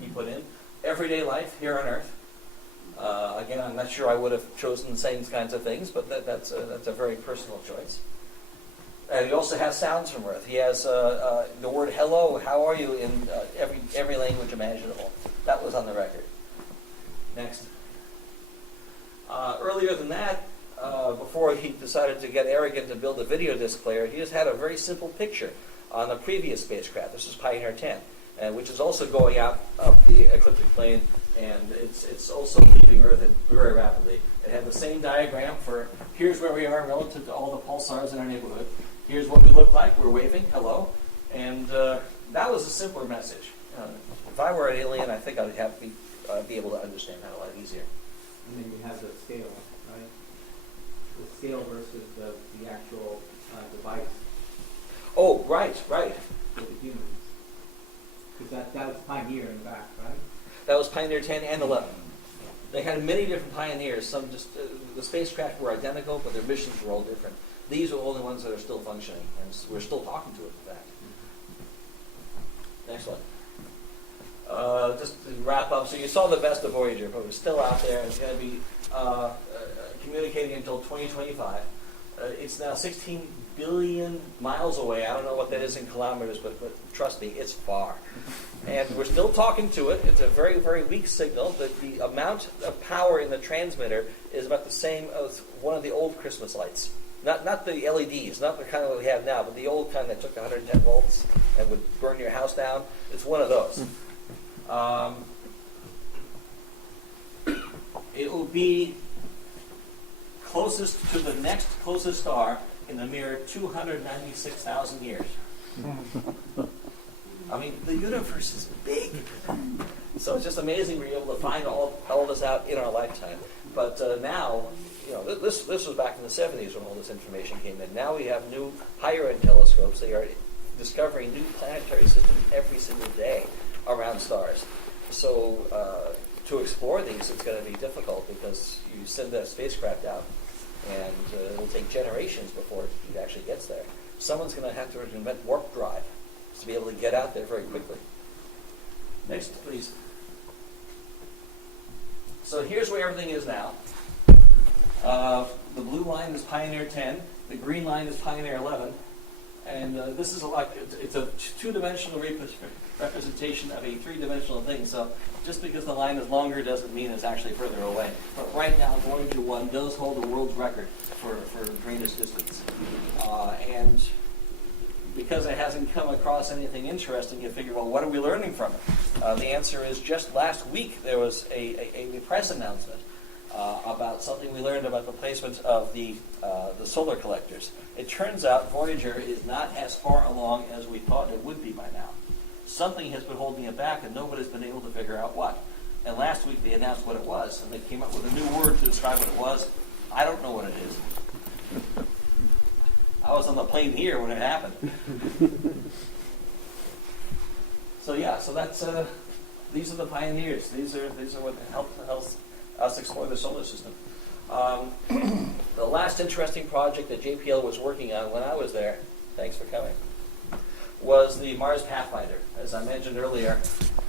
he put in. Everyday life here on Earth. Again, I'm not sure I would have chosen the same kinds of things, but that's a very personal choice. He also has sounds from Earth. He has the word "hello," "how are you" in every language imaginable. That was on the record. Next. Earlier than that, before he decided to get arrogant and build a video disc player, he just had a very simple picture on the previous spacecraft. This is Pioneer 10, which is also going out of the ecliptic plane, and it's also leaving Earth very rapidly. It had the same diagram for here's where we are relative to all the pulsars in our neighborhood. Here's what we look like. We're waving hello, and that was a simpler message. If I were an alien, I think I'd have be able to understand that a lot easier. And then you have the scale, right? The scale versus the actual device Oh, right. with the humans. Because that was Pioneer in the back, right? That was Pioneer 10 and 11. They had many different pioneers. Some just the spacecraft were identical, but their missions were all different. These are the only ones that are still functioning, and we're still talking to it, in fact. Next one. Just to wrap up, so you saw the best of Voyager, but it's still out there. It's going to be communicating until 2025. It's now 16 billion miles away. I don't know what that is in kilometers, but trust me, it's far. And we're still talking to it. It's a very, very weak signal, but the amount of power in the transmitter is about the same as one of the old Christmas lights. Not the LEDs, not the kind that we have now, but the old kind that took 110 volts and would burn your house down. It's one of those. It will be closest to the next closest star in a mere 296,000 years. I mean, the universe is big. So it's just amazing we're able to find all this out in our lifetime. But now, this was back in the 70s when all this information came in. Now we have new higher-end telescopes. They are discovering new planetary systems every single day around stars. So to explore these, it's going to be difficult because you send that spacecraft out, and it'll take generations before it actually gets there. Someone's going to have to invent warp drive to be able to get out there very quickly. Next, please. So here's where everything is now. The blue line is Pioneer 10. The green line is Pioneer 11. And this is it's a two-dimensional representation of a three-dimensional thing. So just because the line is longer doesn't mean it's actually further away. But right now, Voyager 1 does hold the world's record for greatest distance. And because it hasn't come across anything interesting, you figure, well, what are we learning from it? The answer is just last week there was a press announcement about something we learned about the placement of the solar collectors. It turns out Voyager is not as far along as we thought it would be by now. Something has been holding it back, and nobody's been able to figure out what. And last week they announced what it was, and they came up with a new word to describe what it was. I don't know what it is. I was on the plane here when it happened. So that's these are the pioneers. These are what helped us explore the solar system. The last interesting project that JPL was working on when I was there, thanks for coming, was the Mars Pathfinder. As I mentioned earlier,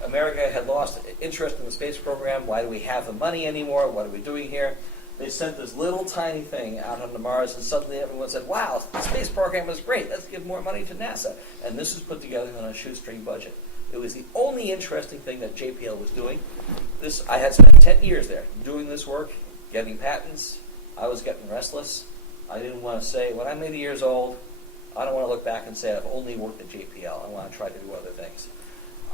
America had lost interest in the space program. Why do we have the money anymore? What are we doing here? They sent this little tiny thing out onto Mars, and suddenly everyone said, wow, the space program is great. Let's give more money to NASA. And this was put together on a shoestring budget. It was the only interesting thing that JPL was doing. I had spent 10 years there doing this work, getting patents. I was getting restless. I didn't want to say, when I'm 80 years old, I don't want to look back and say I've only worked at JPL. I want to try to do other things.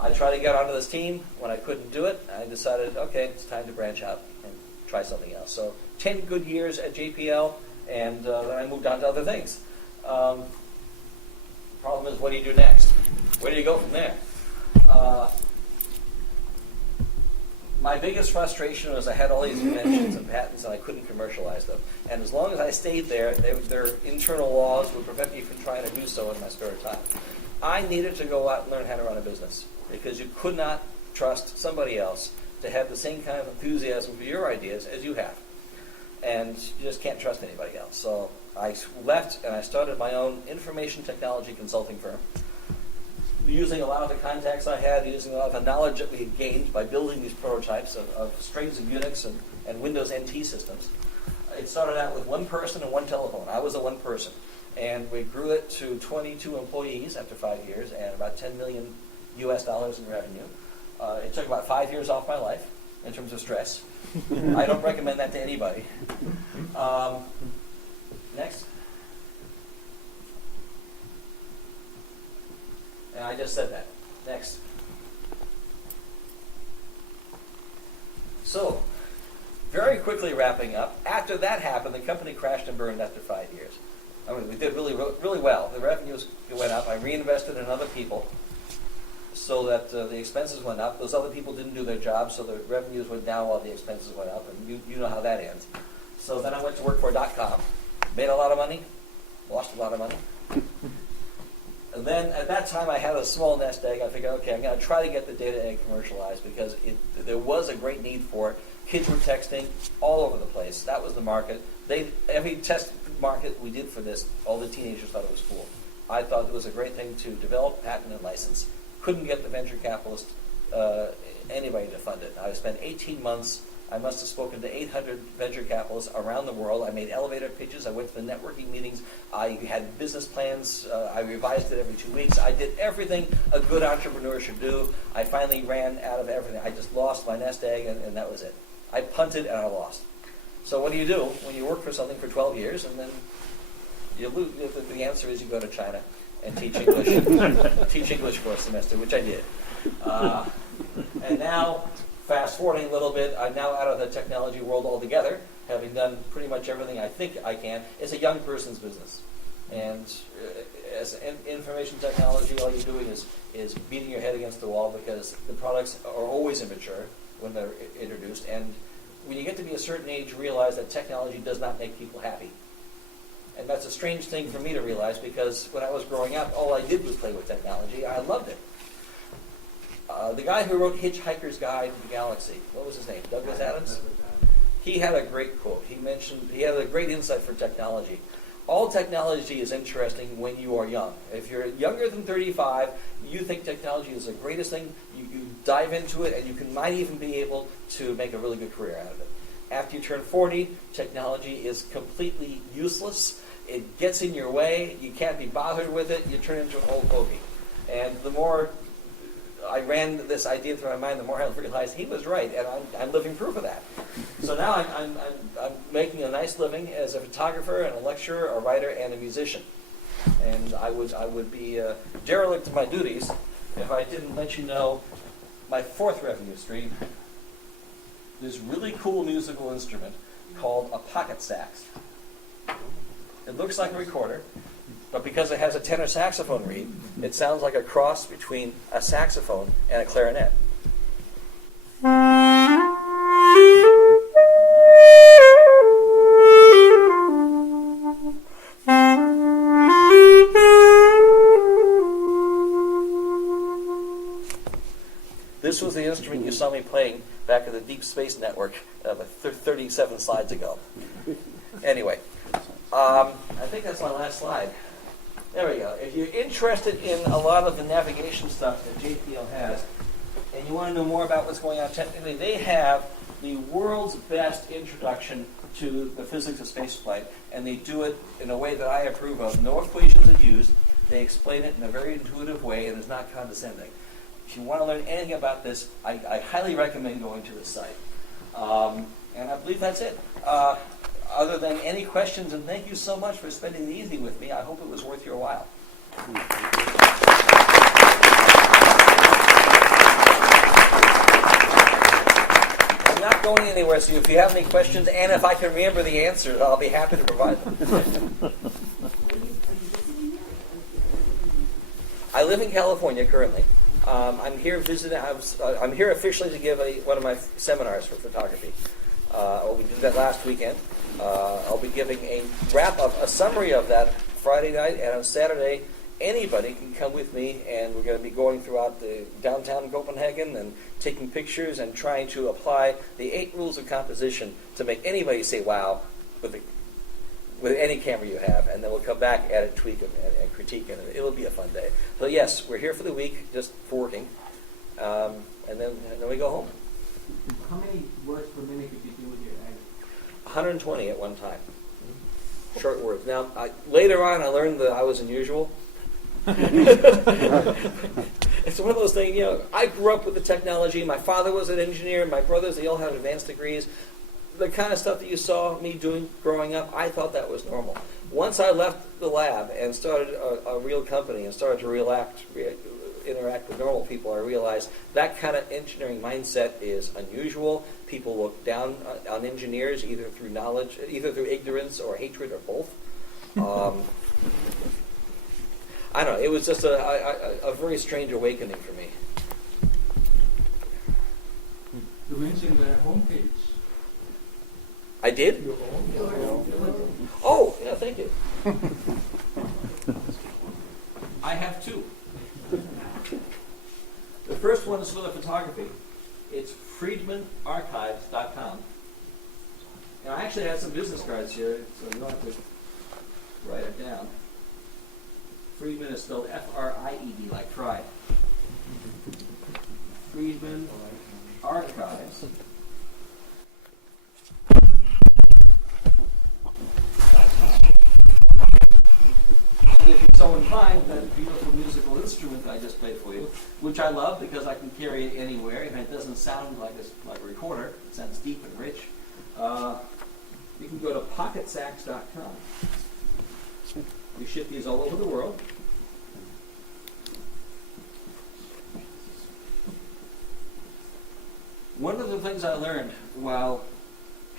I tried to get onto this team. When I couldn't do it, I decided, okay, it's time to branch out and try something else. So 10 good years at JPL, and then I moved on to other things. Problem is, what do you do next? Where do you go from there? My biggest frustration was I had all these inventions and patents and I couldn't commercialize them. And as long as I stayed there, their internal laws would prevent me from trying to do so in my spare time. I needed to go out and learn how to run a business because you could not trust somebody else to have the same kind of enthusiasm for your ideas as you have. And you just can't trust anybody else. So I left and I started my own information technology consulting firm. using a lot of the contacts I had, using a lot of the knowledge that we had gained by building these prototypes of strings of Unix and Windows NT systems. It started out with one person and one telephone. I was the one person. And we grew it to 22 employees after 5 years and about 10 million US dollars in revenue. It took about 5 years off my life in terms of stress. I don't recommend that to anybody. Next. And I just said that. Next. So, very quickly wrapping up, after that happened, the company crashed and burned after 5 years. I mean, we did really well. The revenues went up. I reinvested in other people so that the expenses went up. Those other people didn't do their job, so the revenues went down while the expenses went up, and you know how that ends. So then I went to work for .com, made a lot of money, lost a lot of money. And then at that time I had a small nest egg. I figured, okay, I'm going to try to get the DataA commercialized because there was a great need for it. Kids were texting all over the place. That was the market. Every test market we did for this, all the teenagers thought it was cool. I thought it was a great thing to develop, patent, and license. Couldn't get the venture capitalist, anybody to fund it. I spent 18 months. I must have spoken to 800 venture capitalists around the world. I made elevator pitches. I went to the networking meetings. I had business plans. I revised it every 2 weeks. I did everything a good entrepreneur should do. I finally ran out of everything. I just lost my nest egg, and that was it. I punted, and I lost. So what do you do when you work for something for 12 years, and then you lose? The answer is you go to China and teach English for a semester, which I did. And now, fast forwarding a little bit, I'm now out of the technology world altogether, having done pretty much everything I think I can. It's a young person's business. And as information technology, all you're doing is beating your head against the wall because the products are always immature when they're introduced. And when you get to be a certain age, you realize that technology does not make people happy. And that's a strange thing for me to realize because when I was growing up, all I did was play with technology. I loved it. The guy who wrote Hitchhiker's Guide to the Galaxy, what was his name? Douglas Adams? He had a great quote. He had a great insight for technology. All technology is interesting when you are young. If you're younger than 35, you think technology is the greatest thing. You dive into it, and you might even be able to make a really good career out of it. After you turn 40, technology is completely useless. It gets in your way. You can't be bothered with it. You turn into an old fogey. And the more I ran this idea through my mind, the more I realized he was right, and I'm living proof of that. So now I'm making a nice living as a photographer and a lecturer, a writer, and a musician. And I would be derelict in my duties if I didn't let you know my fourth revenue stream. This really cool musical instrument called a pocket sax. It looks like a recorder, but because it has a tenor saxophone reed, it sounds like a cross between a saxophone and a clarinet. This was the instrument you saw me playing back at the Deep Space Network 37 slides ago. Anyway, I think that's my last slide. There we go. If you're interested in a lot of the navigation stuff that JPL has, and you want to know more about what's going on technically, they have the world's best introduction to the physics of spaceflight, and they do it in a way that I approve of. No equations are used. They explain it in a very intuitive way, and it's not condescending. If you want to learn anything about this, I highly recommend going to the site. And I believe that's it. Other than any questions, and thank you so much for spending the evening with me. I hope it was worth your while. I'm not going anywhere, so if you have any questions, and if I can remember the answers, I'll be happy to provide them. I live in California currently. I'm here visiting. I'm here officially to give one of my seminars for photography. We did that last weekend. I'll be giving a wrap-up, a summary of that Friday night, and on Saturday, anybody can come with me, and we're going to be going throughout the downtown Copenhagen and taking pictures and trying to apply the 8 rules of composition to make anybody say wow with with any camera you have, and then we'll come back, edit, tweak them, and critique it. And it'll be a fun day. So yes, we're here for the week, just for working, and then we go home. How many words per minute could you do with your egg? 120 at one time. Short words. Now, later on, I learned that I was unusual. It's one of those things, you know, I grew up with the technology. My father was an engineer. My brothers, they all had advanced degrees. The kind of stuff that you saw me doing growing up, I thought that was normal. Once I left the lab and started a real company and started to interact with normal people, I realized that kind of engineering mindset is unusual. People look down on engineers either through knowledge, either through ignorance or hatred or both. I don't know. It was just a very strange awakening for me. You mentioned the homepage. I did? Your own. Oh, yeah, thank you. I have two. The first one is for the photography. It's friedmanarchives.com. And I actually have some business cards here, so you don't have to write it down. Friedman is spelled F-R-I-E-D, like fried. Friedman Archives. And if you're so inclined, that beautiful musical instrument that I just played for you, which I love because I can carry it anywhere, and it doesn't sound like a recorder. It sounds deep and rich. You can go to pocketsax.com. We ship these all over the world. One of the things I learned while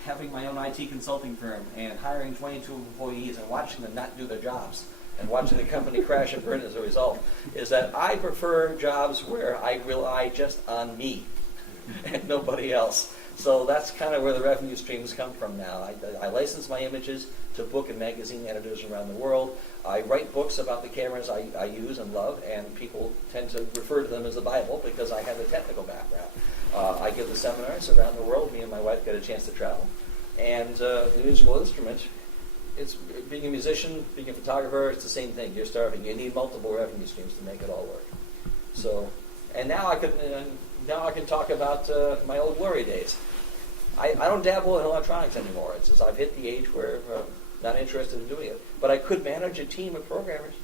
having my own IT consulting firm and hiring 22 employees and watching them not do their jobs and watching the company crash and burn as a result is that I prefer jobs where I rely just on me and nobody else. So that's kind of where the revenue streams come from now. I license my images to book and magazine editors around the world. I write books about the cameras I use and love, and people tend to refer to them as the Bible because I have a technical background. I give the seminars around the world. Me and my wife get a chance to travel. And the musical instrument, it's being a musician, being a photographer, it's the same thing. You're starving. You need multiple revenue streams to make it all work. So, and now I can talk about my old glory days. I don't dabble in electronics anymore. It's just I've hit the age where I'm not interested in doing it. But I could manage a team of programmers.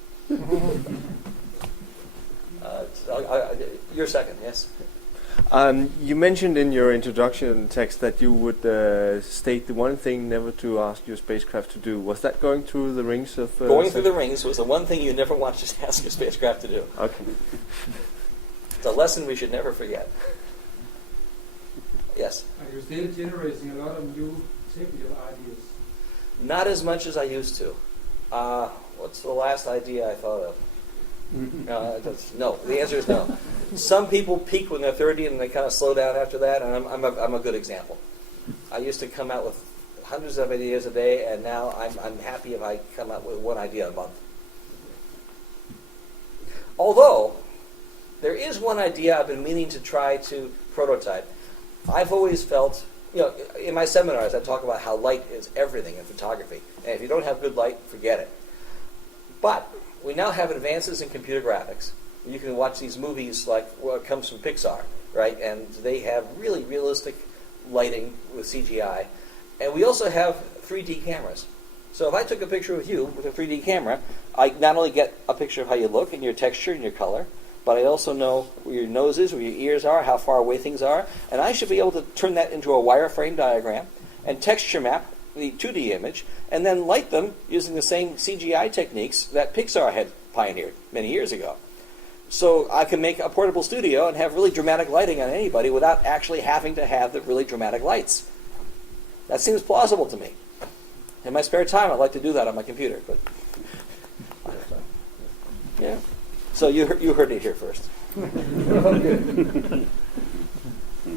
You're second, yes? You mentioned in your introduction text that you would state the one thing never to ask your spacecraft to do. Was that going through the rings of... Going through the rings was the one thing you never want to ask your spacecraft to do. Okay. It's a lesson we should never forget. Yes? Are you still generating a lot of new technical ideas? Not as much as I used to. What's the last idea I thought of? No, the answer is no. Some people peak when they're 30 and they kind of slow down after that, and I'm a good example. I used to come out with hundreds of ideas a day, and now I'm happy if I come out with one idea a month. Although, there is one idea I've been meaning to try to prototype. I've always felt, in my seminars I talk about how light is everything in photography, and if you don't have good light, forget it. But we now have advances in computer graphics. You can watch these movies like what comes from Pixar, right? And they have really realistic lighting with CGI. And we also have 3D cameras. So if I took a picture with you with a 3D camera, I not only get a picture of how you look and your texture and your color, but I also know where your nose is, where your ears are, how far away things are. And I should be able to turn that into a wireframe diagram and texture map the 2D image, and then light them using the same CGI techniques that Pixar had pioneered many years ago. So I can make a portable studio and have really dramatic lighting on anybody without actually having to have the really dramatic lights. That seems plausible to me. In my spare time, I'd like to do that on my computer, but yeah. So you heard it here first.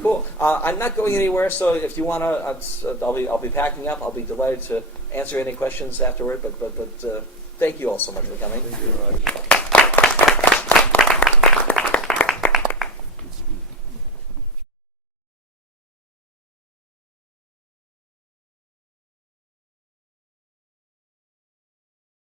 Cool. I'm not going anywhere, so if you want to, I'll be packing up. I'll be delighted to answer any questions afterward. But thank you all so much for coming. Thank you very much.